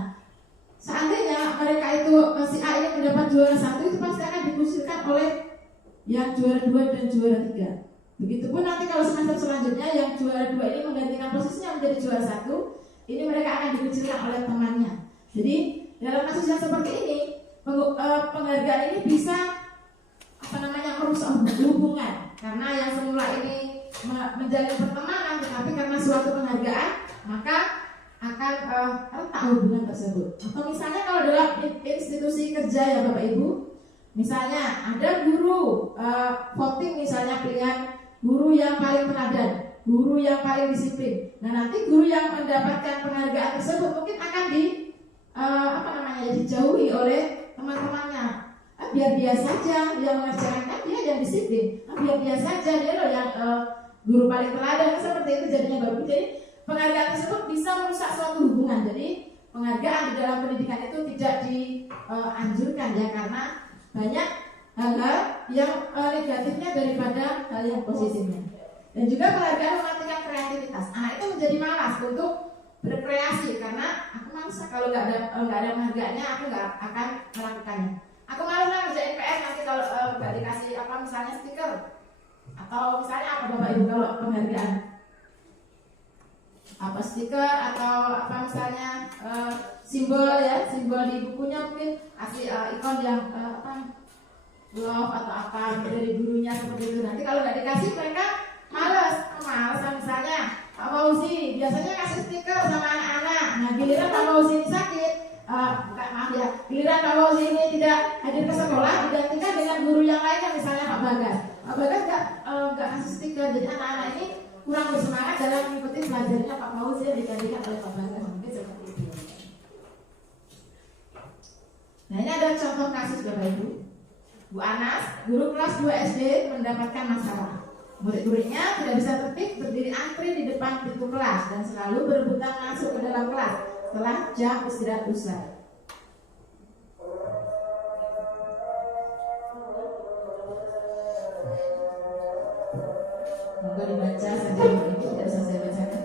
seandainya mereka itu si A ini mendapat juara 1, itu pasti akan dikusirkan oleh yang juara 2 dan juara 3. Begitupun nanti kalau semester selanjutnya yang juara 2 ini menggantikan posisinya menjadi juara 1, ini mereka akan dikucilkan oleh temannya. Jadi dalam kasus yang seperti ini, penghargaan ini bisa merusak hubungan, karena yang semula ini menjalin pertemanan, tetapi karena suatu penghargaan maka akan retak hubungan tersebut. Atau misalnya kalau dalam institusi kerja ya Bapak Ibu, misalnya ada guru voting, misalnya pilihan guru yang paling teladan, guru yang paling disiplin. Nah, nanti guru yang mendapatkan penghargaan tersebut mungkin akan dijauhi oleh teman-temannya. Biar dia saja dia mengerjakan, dia yang disiplin. Biar dia saja dia loh yang guru paling teladan, seperti itu jadinya bagus. Jadi penghargaan tersebut bisa merusak suatu hubungan. Jadi penghargaan di dalam pendidikan itu tidak dianjurkan ya, karena banyak hal-hal yang negatifnya daripada hal yang positifnya. Dan juga penghargaan mematikan kreativitas. Anak itu menjadi malas untuk berkreasi karena aku malas kalau nggak ada penghargaannya, aku nggak akan melakukannya. Aku malas ngerjain PR nanti kalau nggak dikasih misalnya stiker atau misalnya apa Bapak Ibu kalau penghargaan, apa stiker atau misalnya simbol ya, simbol di bukunya mungkin kasih ikon yang love atau apa dari gurunya seperti itu. Nanti kalau nggak dikasih mereka malas stiker. Jadi anak-anak ini kurang bersemangat dalam mengikuti pelajarannya Pak Fauzi yang digantikan oleh Pak Bagas. Mungkin seperti itu. Nah, ini ada contoh kasus Bapak Ibu. Bu Anas, guru kelas 2 SD mendapatkan masalah. Murid-muridnya tidak bisa tertib, berdiri antri di depan pintu kelas dan selalu berebutan masuk ke dalam kelas setelah jam istirahat usai. Moga dibaca saja Bapak Ibu, tidak usah saya bacakan.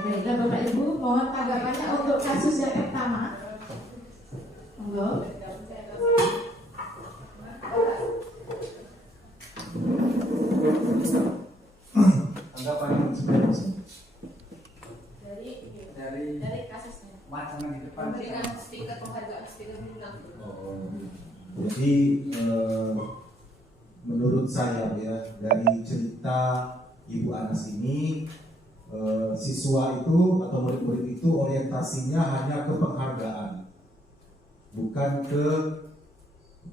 Baiklah Bapak Ibu, mohon tanggapannya untuk kasus yang pertama. Monggo. Tanggapan seperti Dari kasusnya. wacana di depan. Memberikan stiker penghargaan stiker bintang. Jadi menurut saya ya dari cerita Ibu Anas ini siswa itu atau murid-murid itu orientasinya hanya ke penghargaan, bukan ke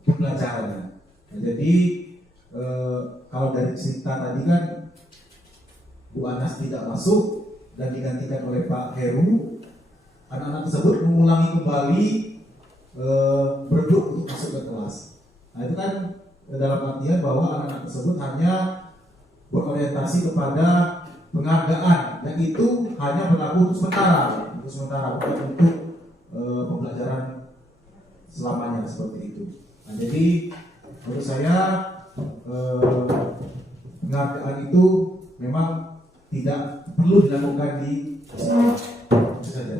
pembelajaran. Nah, jadi kalau dari cerita tadi kan Bu Anas tidak masuk dan digantikan oleh Pak Heru, anak-anak tersebut mengulangi kembali berebut untuk masuk ke kelas. Nah itu kan dalam artian bahwa anak-anak tersebut hanya berorientasi kepada penghargaan dan itu hanya berlaku untuk sementara, bukan untuk pembelajaran selamanya seperti itu. Nah, jadi menurut saya penghargaan itu memang tidak perlu dilakukan di sekolah. Itu saja.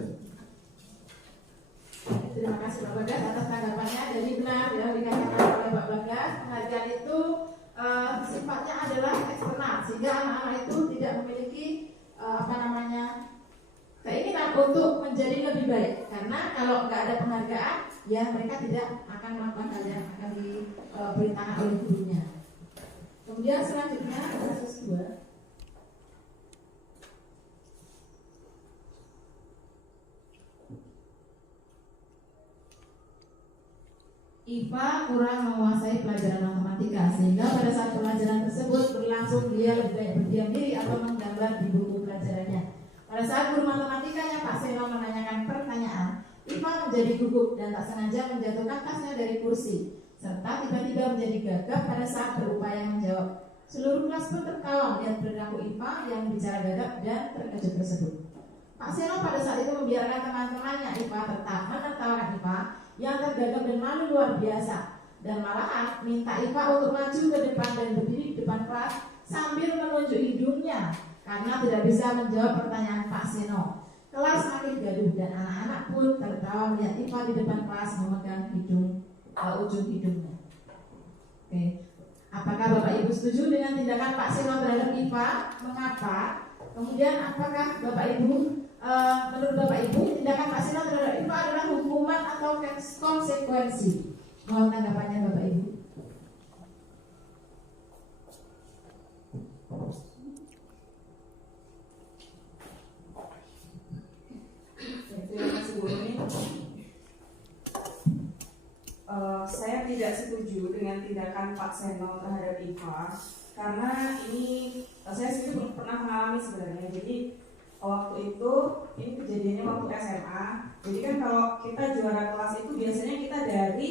Terima kasih Pak Bagas atas tanggapannya. Jadi benar ya dikatakan oleh Pak Bagas, penghargaan itu sifatnya adalah eksternal sehingga anak-anak itu tidak memiliki keinginan untuk menjadi lebih baik. Karena kalau nggak ada penghargaan, ya mereka tidak akan melakukan hal yang akan diperintahkan oleh gurunya. Kemudian selanjutnya kasus 2. IPA kurang menguasai pelajaran matematika. matematika, sehingga pada saat pelajaran tersebut berlangsung dia lebih baik berdiam diri atau menggambar di buku pelajarannya. Pada saat guru matematikanya Pak Seno menanyakan pertanyaan, IPA menjadi gugup dan tak sengaja menjatuhkan tasnya dari kursi, serta tiba-tiba menjadi gagap pada saat berupaya menjawab. Seluruh kelas pun tertawa melihat perilaku IPA yang bicara gagap dan terkejut tersebut. Pak Seno pada saat itu membiarkan teman-temannya IPA tetap menertawakan IPA yang tergagap dan malu luar biasa, dan malahan minta IPA untuk maju ke depan dan berdiri di depan kelas sambil menunjuk hidungnya karena tidak bisa menjawab pertanyaan Pak Seno. Kelas makin gaduh dan anak-anak pun tertawa melihat IPA di depan kelas memegang ujung hidungnya. Oke. Apakah Bapak Ibu setuju dengan tindakan Pak Seno terhadap IPA? Mengapa? Kemudian apakah Bapak Ibu menurut Bapak Ibu tindakan Pak Seno terhadap IPA adalah hukuman atau konsekuensi? Mohon tanggapannya Bapak Ibu. Terima kasih Bu Umi. Saya tidak setuju dengan tindakan Pak Seno terhadap IPA karena ini saya sendiri pernah mengalami sebenarnya. Jadi waktu itu ini kejadiannya waktu SMA. Jadi kan kalau kita juara kelas itu biasanya kita dari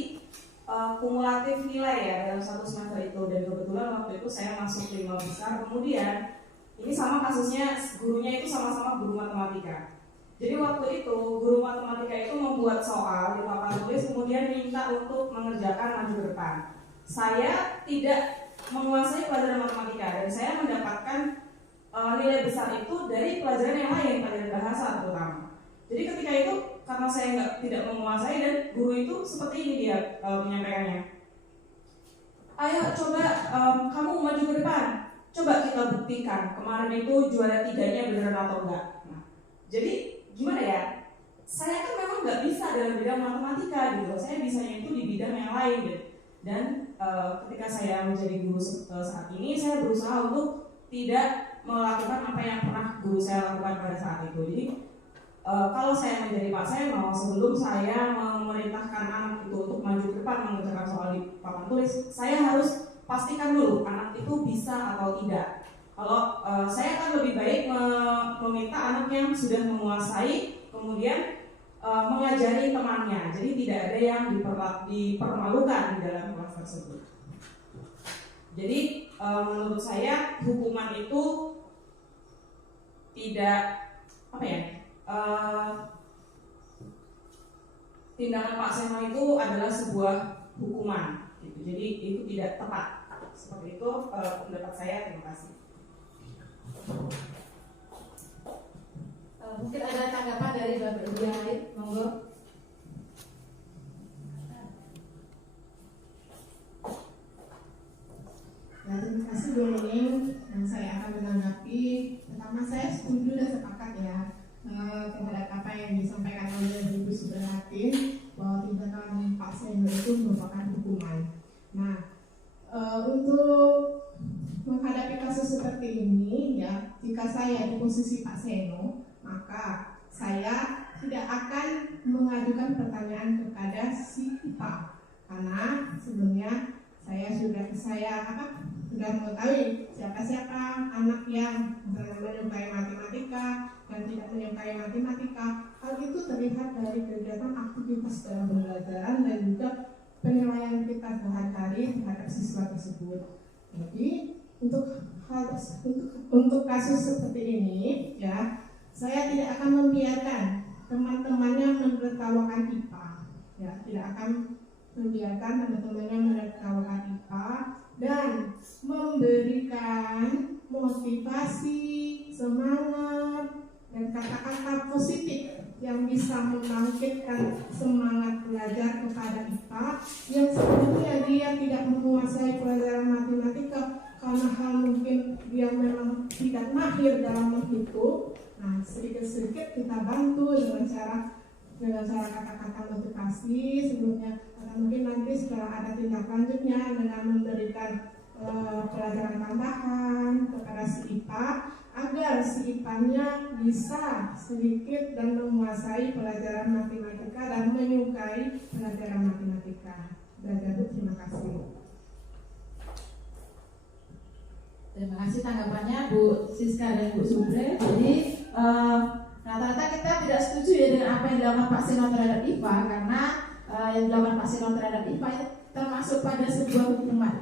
kumulatif nilai ya dalam satu semester itu, dan kebetulan waktu itu saya masuk 5 besar. Kemudian ini sama kasusnya, gurunya itu sama-sama guru matematika. Jadi waktu itu guru matematika itu membuat soal di papan tulis kemudian minta untuk mengerjakan maju ke depan. Saya tidak menguasai pelajaran matematika dan saya mendapatkan nilai besar itu dari pelajaran yang lain, pelajaran bahasa terutama. Jadi ketika itu karena saya tidak menguasai dan guru itu seperti ini dia menyampaikannya. Ayo coba kamu maju ke depan. Coba kita buktikan kemarin itu juara 3-nya beneran atau enggak. Nah, jadi gimana ya? Saya kan memang nggak bisa dalam bidang matematika gitu. Saya bisanya itu di bidang yang lain gitu. Dan ketika saya menjadi guru saat ini, saya berusaha untuk tidak melakukan apa yang pernah guru saya lakukan pada saat itu. Jadi kalau saya menjadi Pak Seno, sebelum saya memerintahkan anak itu untuk maju ke depan mengerjakan soal di papan tulis, saya harus pastikan dulu anak itu bisa atau tidak. Kalau saya akan lebih baik meminta anak yang sudah menguasai, kemudian mengajari temannya. Jadi tidak ada yang dipermalukan di dalam kelas tersebut. Jadi menurut saya hukuman itu tidak tindakan Pak Seno itu adalah sebuah hukuman. Gitu. Jadi itu tidak tepat. Seperti itu pendapat saya. Terima kasih. Mungkin ada tanggapan dari Bapak Ibu yang lain, monggo. Ya, terima kasih Bu Nuning. Dan saya akan menanggapi. Pertama, saya setuju dan sepakat ya terhadap apa yang disampaikan oleh Ibu Sudarati bahwa tindakan Pak Seno itu merupakan hukuman. Nah, untuk menghadapi kasus seperti ini ya, jika saya di posisi Pak Seno, maka saya tidak akan mengajukan pertanyaan kepada si IPA karena sebelumnya saya sudah mengetahui siapa anak yang menyukai matematika dan tidak menyukai matematika. Hal itu terlihat dari kegiatan aktivitas dalam pembelajaran dan juga penilaian kita sehari-hari terhadap siswa tersebut. Jadi untuk kasus seperti ini ya, saya tidak akan membiarkan teman-temannya menertawakan IPA ya, tidak akan membiarkan teman-temannya menertawakan IPA dan memberikan motivasi, semangat dan kata-kata positif yang bisa membangkitkan semangat belajar kepada IPA yang sebetulnya dia tidak menguasai pelajaran matematika karena hal mungkin dia memang tidak mahir dalam menghitung. Nah, sedikit-sedikit kita bantu dengan cara kata-kata motivasi sebelumnya, atau mungkin nanti setelah ada tindak lanjutnya dengan memberikan pelajaran tambahan kepada si IPA agar si IPA-nya bisa sedikit dan menguasai pelajaran matematika dan menyukai pelajaran matematika. Terima kasih. Terima kasih tanggapannya Bu Siska dan Bu Subre. Jadi rata-rata kita tidak setuju ya dengan apa yang dilakukan Pak Seno terhadap IPA, karena yang dilakukan Pak Seno terhadap IPA itu termasuk pada sebuah hukuman.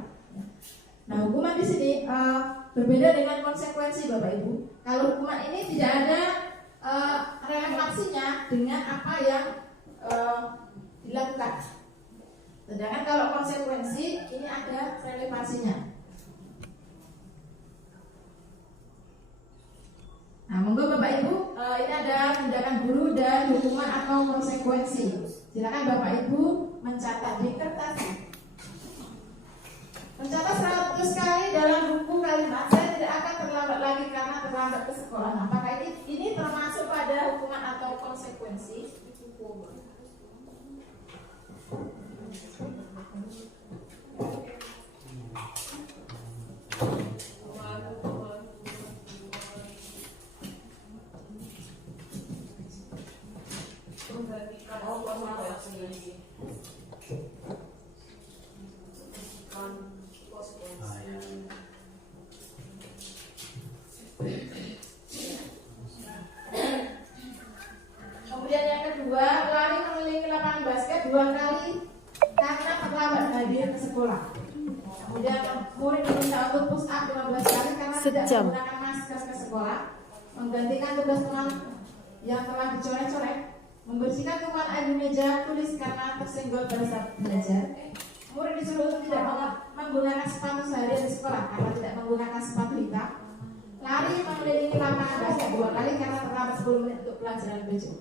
Nah, hukuman di sini berbeda dengan konsekuensi Bapak Ibu. Kalau hukuman ini tidak ada relevansinya dengan apa yang dilakukan. Sedangkan kalau konsekuensi ini ada relevansinya. Nah, monggo Bapak Ibu, ini ada tindakan guru dan hukuman atau konsekuensi. Silakan Bapak Ibu mencatat di kertas. Mencatat 100 kali dalam buku kalimat, saya tidak akan terlambat lagi karena terlambat ke sekolah. Nah, apakah ini termasuk pada hukuman atau konsekuensi? Kemudian yang kedua, lari mengelilingi lapangan basket 2 kali karena terlambat hadir ke sekolah. Kemudian murid diminta untuk push up 15 kali karena tidak menggunakan masker ke sekolah, menggantikan tugas teman yang telah dicoret-coret, membersihkan tumpahan air di meja tulis karena tersenggol pada saat belajar. Murid disuruh untuk tidak menggunakan sepatu seharian di sekolah karena tidak menggunakan sepatu hitam. Lari mengelilingi lapangan basket 2 kali karena terlambat 10 menit untuk pelajaran BCU.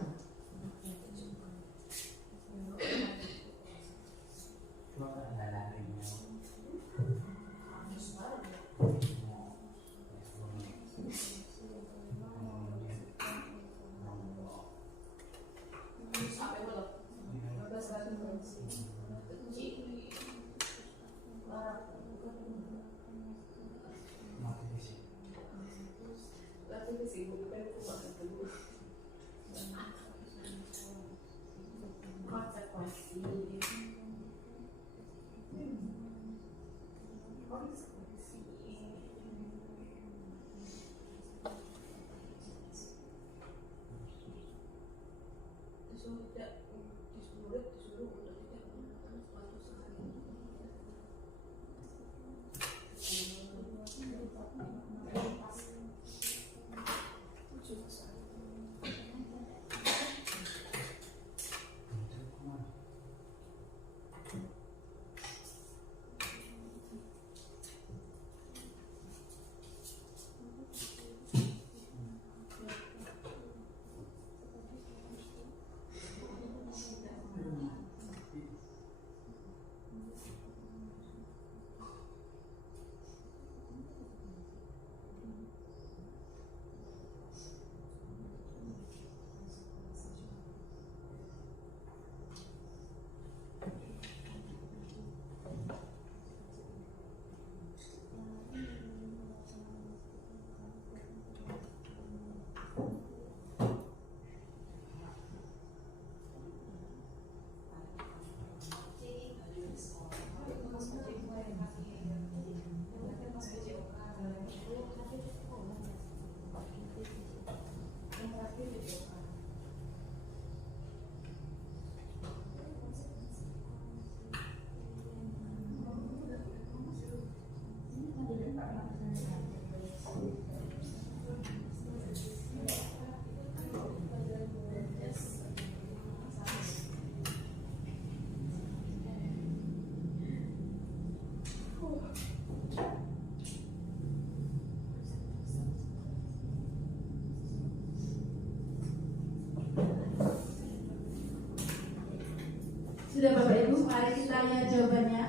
Sudah Bapak Ibu, mari kita lihat jawabannya.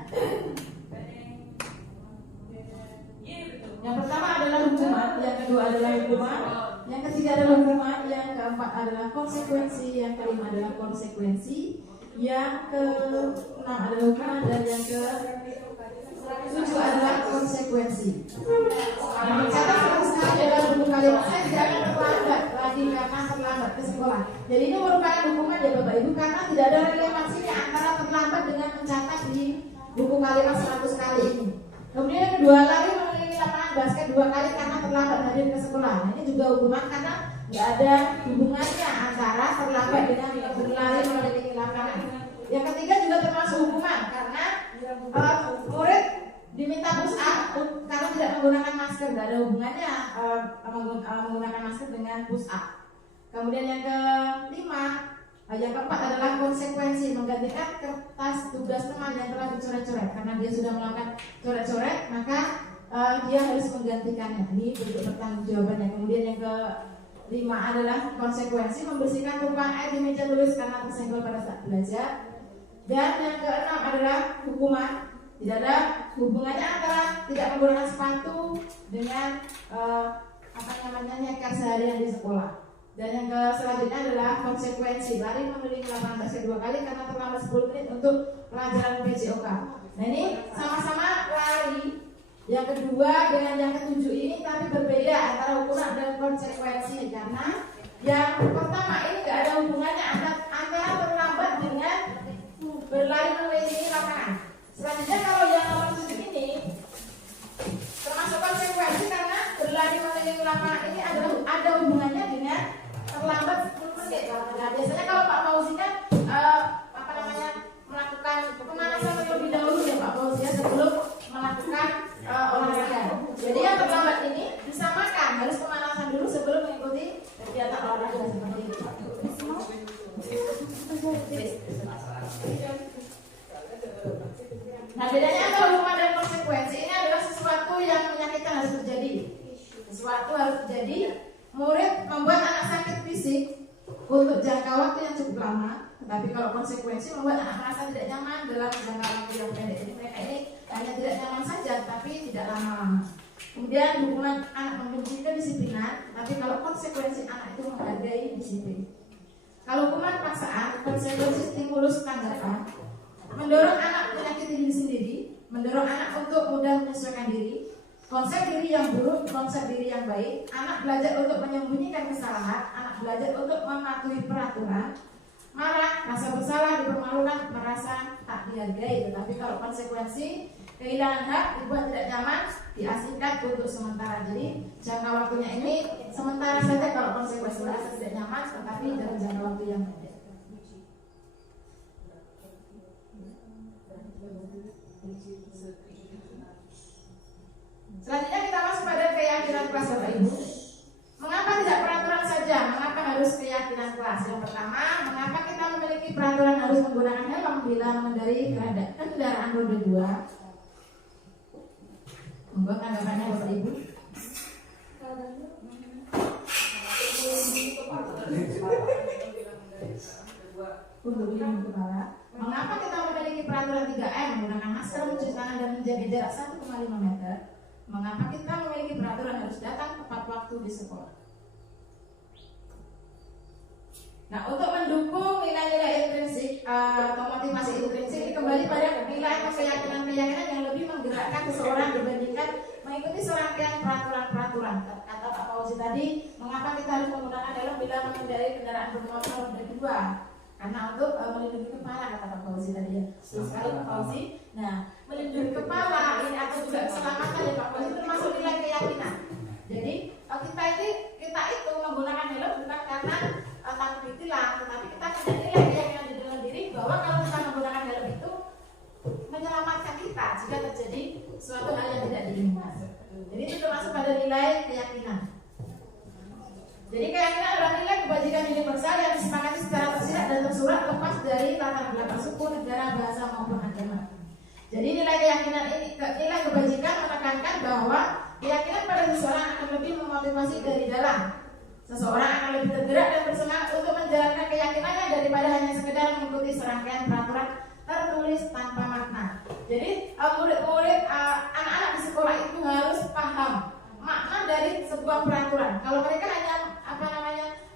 Yang pertama adalah hukuman, yang kedua adalah hukuman, yang ketiga adalah hukuman, yang keempat adalah konsekuensi, yang kelima adalah konsekuensi, yang keenam adalah hukuman, dan yang ke-7 adalah konsekuensi. Yang mencatat sekali dalam buku kalimat, saya tidak akan terlambat lagi karena terlambat ke sekolah. Jadi ini merupakan hukuman ya Bapak Ibu karena tidak ada relevansinya antara terlambat dengan mencatat di buku kalimat 100 kali ini. Kemudian yang kedua, lari mengelilingi lapangan basket 2 ke sekolah. Nah, ini juga hukuman karena nggak ada hubungannya antara terlambat dengan berlari mengelilingi lapangan. Yang ketiga juga termasuk hukuman karena murid diminta push up karena tidak menggunakan masker. Nggak ada hubungannya menggunakan masker dengan push up. Kemudian yang keempat adalah konsekuensi menggantikan kertas tugas teman yang telah dicoret-coret. Karena dia sudah melakukan coret-coret, maka dia harus menggantikannya. Ini bentuk pertanggungjawabannya. Kemudian yang kelima adalah konsekuensi membersihkan tumpahan air di meja tulis karena tersenggol pada saat belajar. Dan yang keenam adalah hukuman. Tidak ada hubungannya antara tidak menggunakan sepatu dengan nyeker seharian di sekolah. Dan yang selanjutnya adalah konsekuensi lari mengelilingi lapangan basket 2 kali karena terlambat 10 menit untuk pelajaran PJOK. Nah, ini sama-sama lari. Yang kedua dengan yang ketujuh ini tapi berbeda antara hukuman dan konsekuensi karena yang pertama ini tidak ada hubungannya antara terlambat dengan berlari mengelilingi lapangan. Selanjutnya kalau yang nomor 7 ini termasuk konsekuensi karena berlari mengelilingi lapangan ini ada hubungannya dengan terlambat 10 menit. Nah, biasanya kalau Pak Fauzi kan melakukan pemanasan terlebih dahulu ya Pak Fauzi ya, sebelum melakukan olahraga. Jadi yang terlambat ini bisa makan, harus pemanasan dulu sebelum mengikuti kegiatan olahraga seperti itu. Nah, bedanya antara hukuman dan konsekuensi ini adalah sesuatu yang menyakitkan harus terjadi. Sesuatu harus terjadi. Murid membuat anak sakit fisik untuk jangka waktu yang cukup lama, tetapi kalau konsekuensi membuat anak merasa tidak nyaman dalam jangka waktu yang pendek. Jadi mereka ini hanya tidak nyaman saja, tapi tidak lama-lama. Kemudian hukuman anak membenci kedisiplinan, tapi kalau konsekuensi anak itu menghargai disiplin. Kalau hukuman paksaan, konsekuensi stimulus tanggapan, mendorong anak menyakiti diri sendiri, mendorong anak untuk mudah menyesuaikan diri. Konsep diri yang buruk, konsep diri yang baik. Anak belajar untuk menyembunyikan kesalahan, anak belajar untuk mematuhi peraturan. Marah, rasa bersalah, dipermalukan, merasa tak dihargai. Tetapi kalau konsekuensi, kehilangan hak, dibuat tidak nyaman, diasingkan untuk sementara. Jadi jangka waktunya ini sementara saja kalau konsekuensi merasa tidak nyaman, tetapi dalam jangka waktu yang pendek. Selanjutnya kita masuk pada keyakinan kelas Bapak Ibu. Mengapa tidak peraturan saja? Mengapa harus keyakinan kelas? Yang pertama, mengapa kita memiliki peraturan harus menggunakan helm bila mengendarai kendaraan roda 2? Membuat tanggapannya Bapak Ibu. Untuk lindung kepala. Mengapa kita memiliki peraturan 3M menggunakan masker, mencuci tangan dan menjaga jarak 1,5 meter? Mengapa kita memiliki peraturan harus datang tepat waktu di sekolah? Nah, untuk mendukung nilai-nilai intrinsik atau motivasi intrinsik ini kembali pada nilai atau keyakinan-keyakinan yang lebih menggerakkan seseorang dibandingkan mengikuti serangkaian peraturan-peraturan. Kata Pak Fauzi tadi, mengapa kita harus menggunakan helm bila mengendarai kendaraan bermotor roda 2? Karena untuk melindungi kepala, kata Pak Fauzi tadi ya. Terus sekali Pak Fauzi. Nah, melindungi kepala ini atau juga keselamatan ya Pak Fauzi termasuk nilai keyakinan. Jadi kita itu menggunakan helm bukan karena takut ditilang, tetapi kita punya nilai keyakinan di dalam diri bahwa kalau kita menggunakan helm itu menyelamatkan kita jika terjadi suatu hal yang tidak diinginkan. Jadi itu termasuk pada nilai keyakinan. Jadi keyakinan adalah nilai kebajikan universal yang disepakati secara tersirat dan tersurat lepas dari latar belakang suku, negara, bahasa maupun agama. Jadi nilai keyakinan ini, nilai kebajikan menekankan bahwa keyakinan pada seseorang akan lebih memotivasi dari dalam. Seseorang akan lebih tergerak dan bersemangat untuk menjalankan keyakinannya daripada hanya sekedar mengikuti serangkaian peraturan tertulis tanpa makna. Jadi murid-murid anak-anak di sekolah itu harus paham makna dari sebuah peraturan. Kalau mereka hanya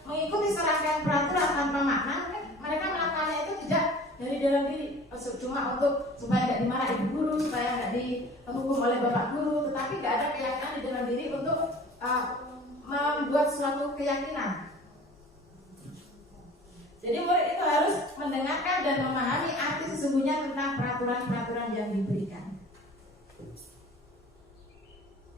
mengikuti serangkaian peraturan tanpa makna, mereka melakukannya itu tidak dari dalam diri, cuma untuk supaya tidak dimarahi ibu guru, supaya tidak dihukum oleh bapak guru, tetapi tidak ada keyakinan di dalam diri untuk membuat suatu keyakinan. Jadi murid itu harus mendengarkan dan memahami arti sesungguhnya tentang peraturan-peraturan yang diberikan.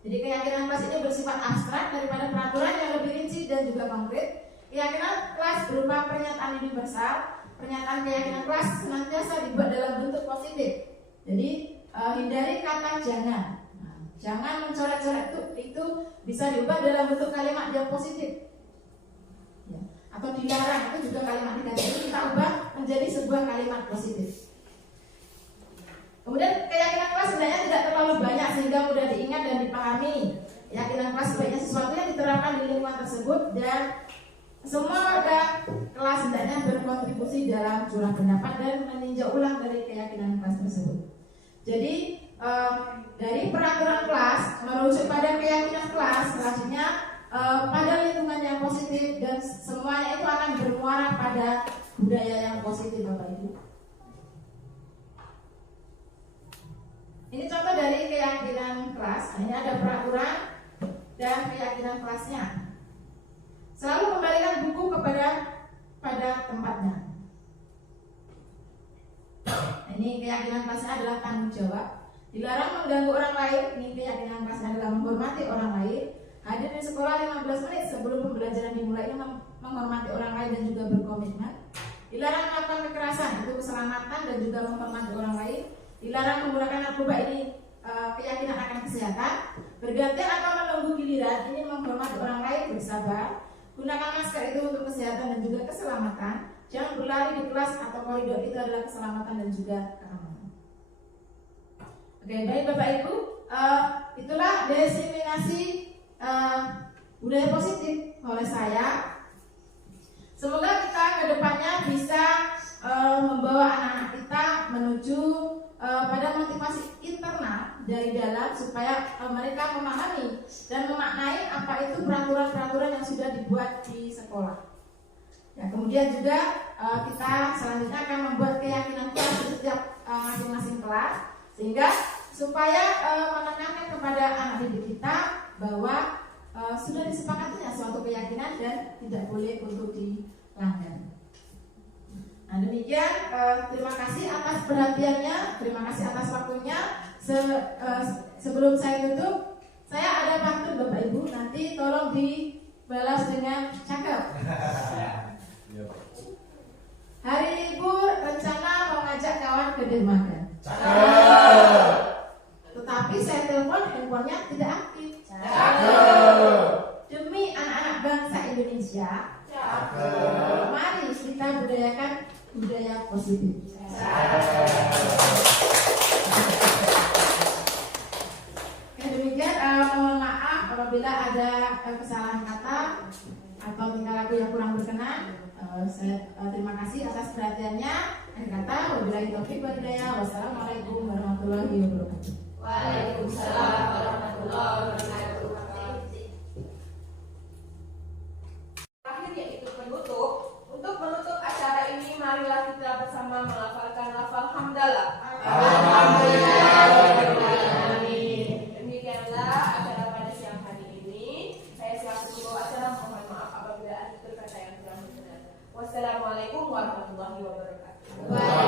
Jadi Jadi keyakinan kelas ini bersifat abstrak daripada peraturan yang lebih rinci dan juga konkret. Keyakinan kelas berupa pernyataan universal. Pernyataan keyakinan kelas senantiasa dibuat dalam bentuk positif. Jadi hindari kata jangan. Nah, jangan mencoret-coret itu bisa diubah dalam bentuk kalimat yang positif. Ya. Atau dilarang, itu juga kalimat negatif. Itu kita ubah menjadi sebuah kalimat positif. Kemudian keyakinan kelas sebenarnya tidak terlalu banyak sehingga mudah diingat dan dipahami. Keyakinan kelas sebaiknya sesuatu yang diterapkan di lingkungan tersebut dan semua warga kelas hendaknya berkontribusi dalam curah pendapat dan meninjau ulang dari keyakinan kelas tersebut. Jadi dari peraturan kelas merujuk pada keyakinan kelas, selanjutnya pada lingkungan yang positif dan semuanya itu akan bermuara pada budaya yang positif, Bapak Ibu. Ini contoh dari keyakinan kelas. Ini ada peraturan dan keyakinan kelasnya. Selalu kembalikan buku pada tempatnya. Ini keyakinan kelasnya adalah tanggung jawab. Dilarang mengganggu orang lain. Ini keyakinan kelasnya adalah menghormati orang lain. Hadir di sekolah 15 menit sebelum pembelajaran dimulai. Ini menghormati orang lain dan juga berkomitmen. Dilarang melakukan kekerasan. Itu keselamatan dan juga menghormati orang lain. Dilarang menggunakan narkoba, ini keyakinan akan kesehatan. Bergantian atau menunggu giliran, ini menghormati orang lain, bersabar. Gunakan masker itu untuk kesehatan dan juga keselamatan. Jangan berlari di kelas atau koridor, itu adalah keselamatan dan juga keamanan. Oke, baik Bapak Ibu, itulah diseminasi budaya positif oleh saya. Semoga kita kedepannya bisa membawa anak-anak kita menuju pada motivasi internal dari dalam supaya mereka memahami dan memaknai apa itu peraturan-peraturan yang sudah dibuat di sekolah. Ya, kemudian juga kita selanjutnya akan membuat keyakinan kelas di setiap masing-masing kelas sehingga supaya menekankan kepada anak didik kita bahwa sudah disepakatinya suatu keyakinan dan tidak boleh untuk dilanggar. Nah, demikian, terima kasih atas perhatiannya, terima kasih atas waktunya. Sebelum saya tutup, saya ada pantun Bapak Ibu, nanti tolong dibalas dengan cakep. Hari libur rencana mau ngajak kawan ke dermaga. Cakep. Tetapi saya telepon handphonenya tidak aktif. Cakep. Demi anak-anak bangsa Indonesia. Cakep. Mari kita budayakan budaya positif. Demikian, mohon maaf apabila ada kesalahan kata atau tingkah laku yang kurang berkenan. Saya terima kasih atas perhatiannya. Akhir kata, wabillahi taufiq wal hidayah. Wassalamualaikum warahmatullahi wabarakatuh. Waalaikumsalam warahmatullahi wabarakatuh. Terakhir yaitu penutup. Untuk menutup acara ini, marilah kita bersama melafalkan lafal hamdalah. Alhamdulillah. Demikianlah acara pada siang hari ini. Saya selaku pembawa acara mohon maaf apabila ada kata yang kurang berkenan. Wassalamualaikum warahmatullahi wabarakatuh.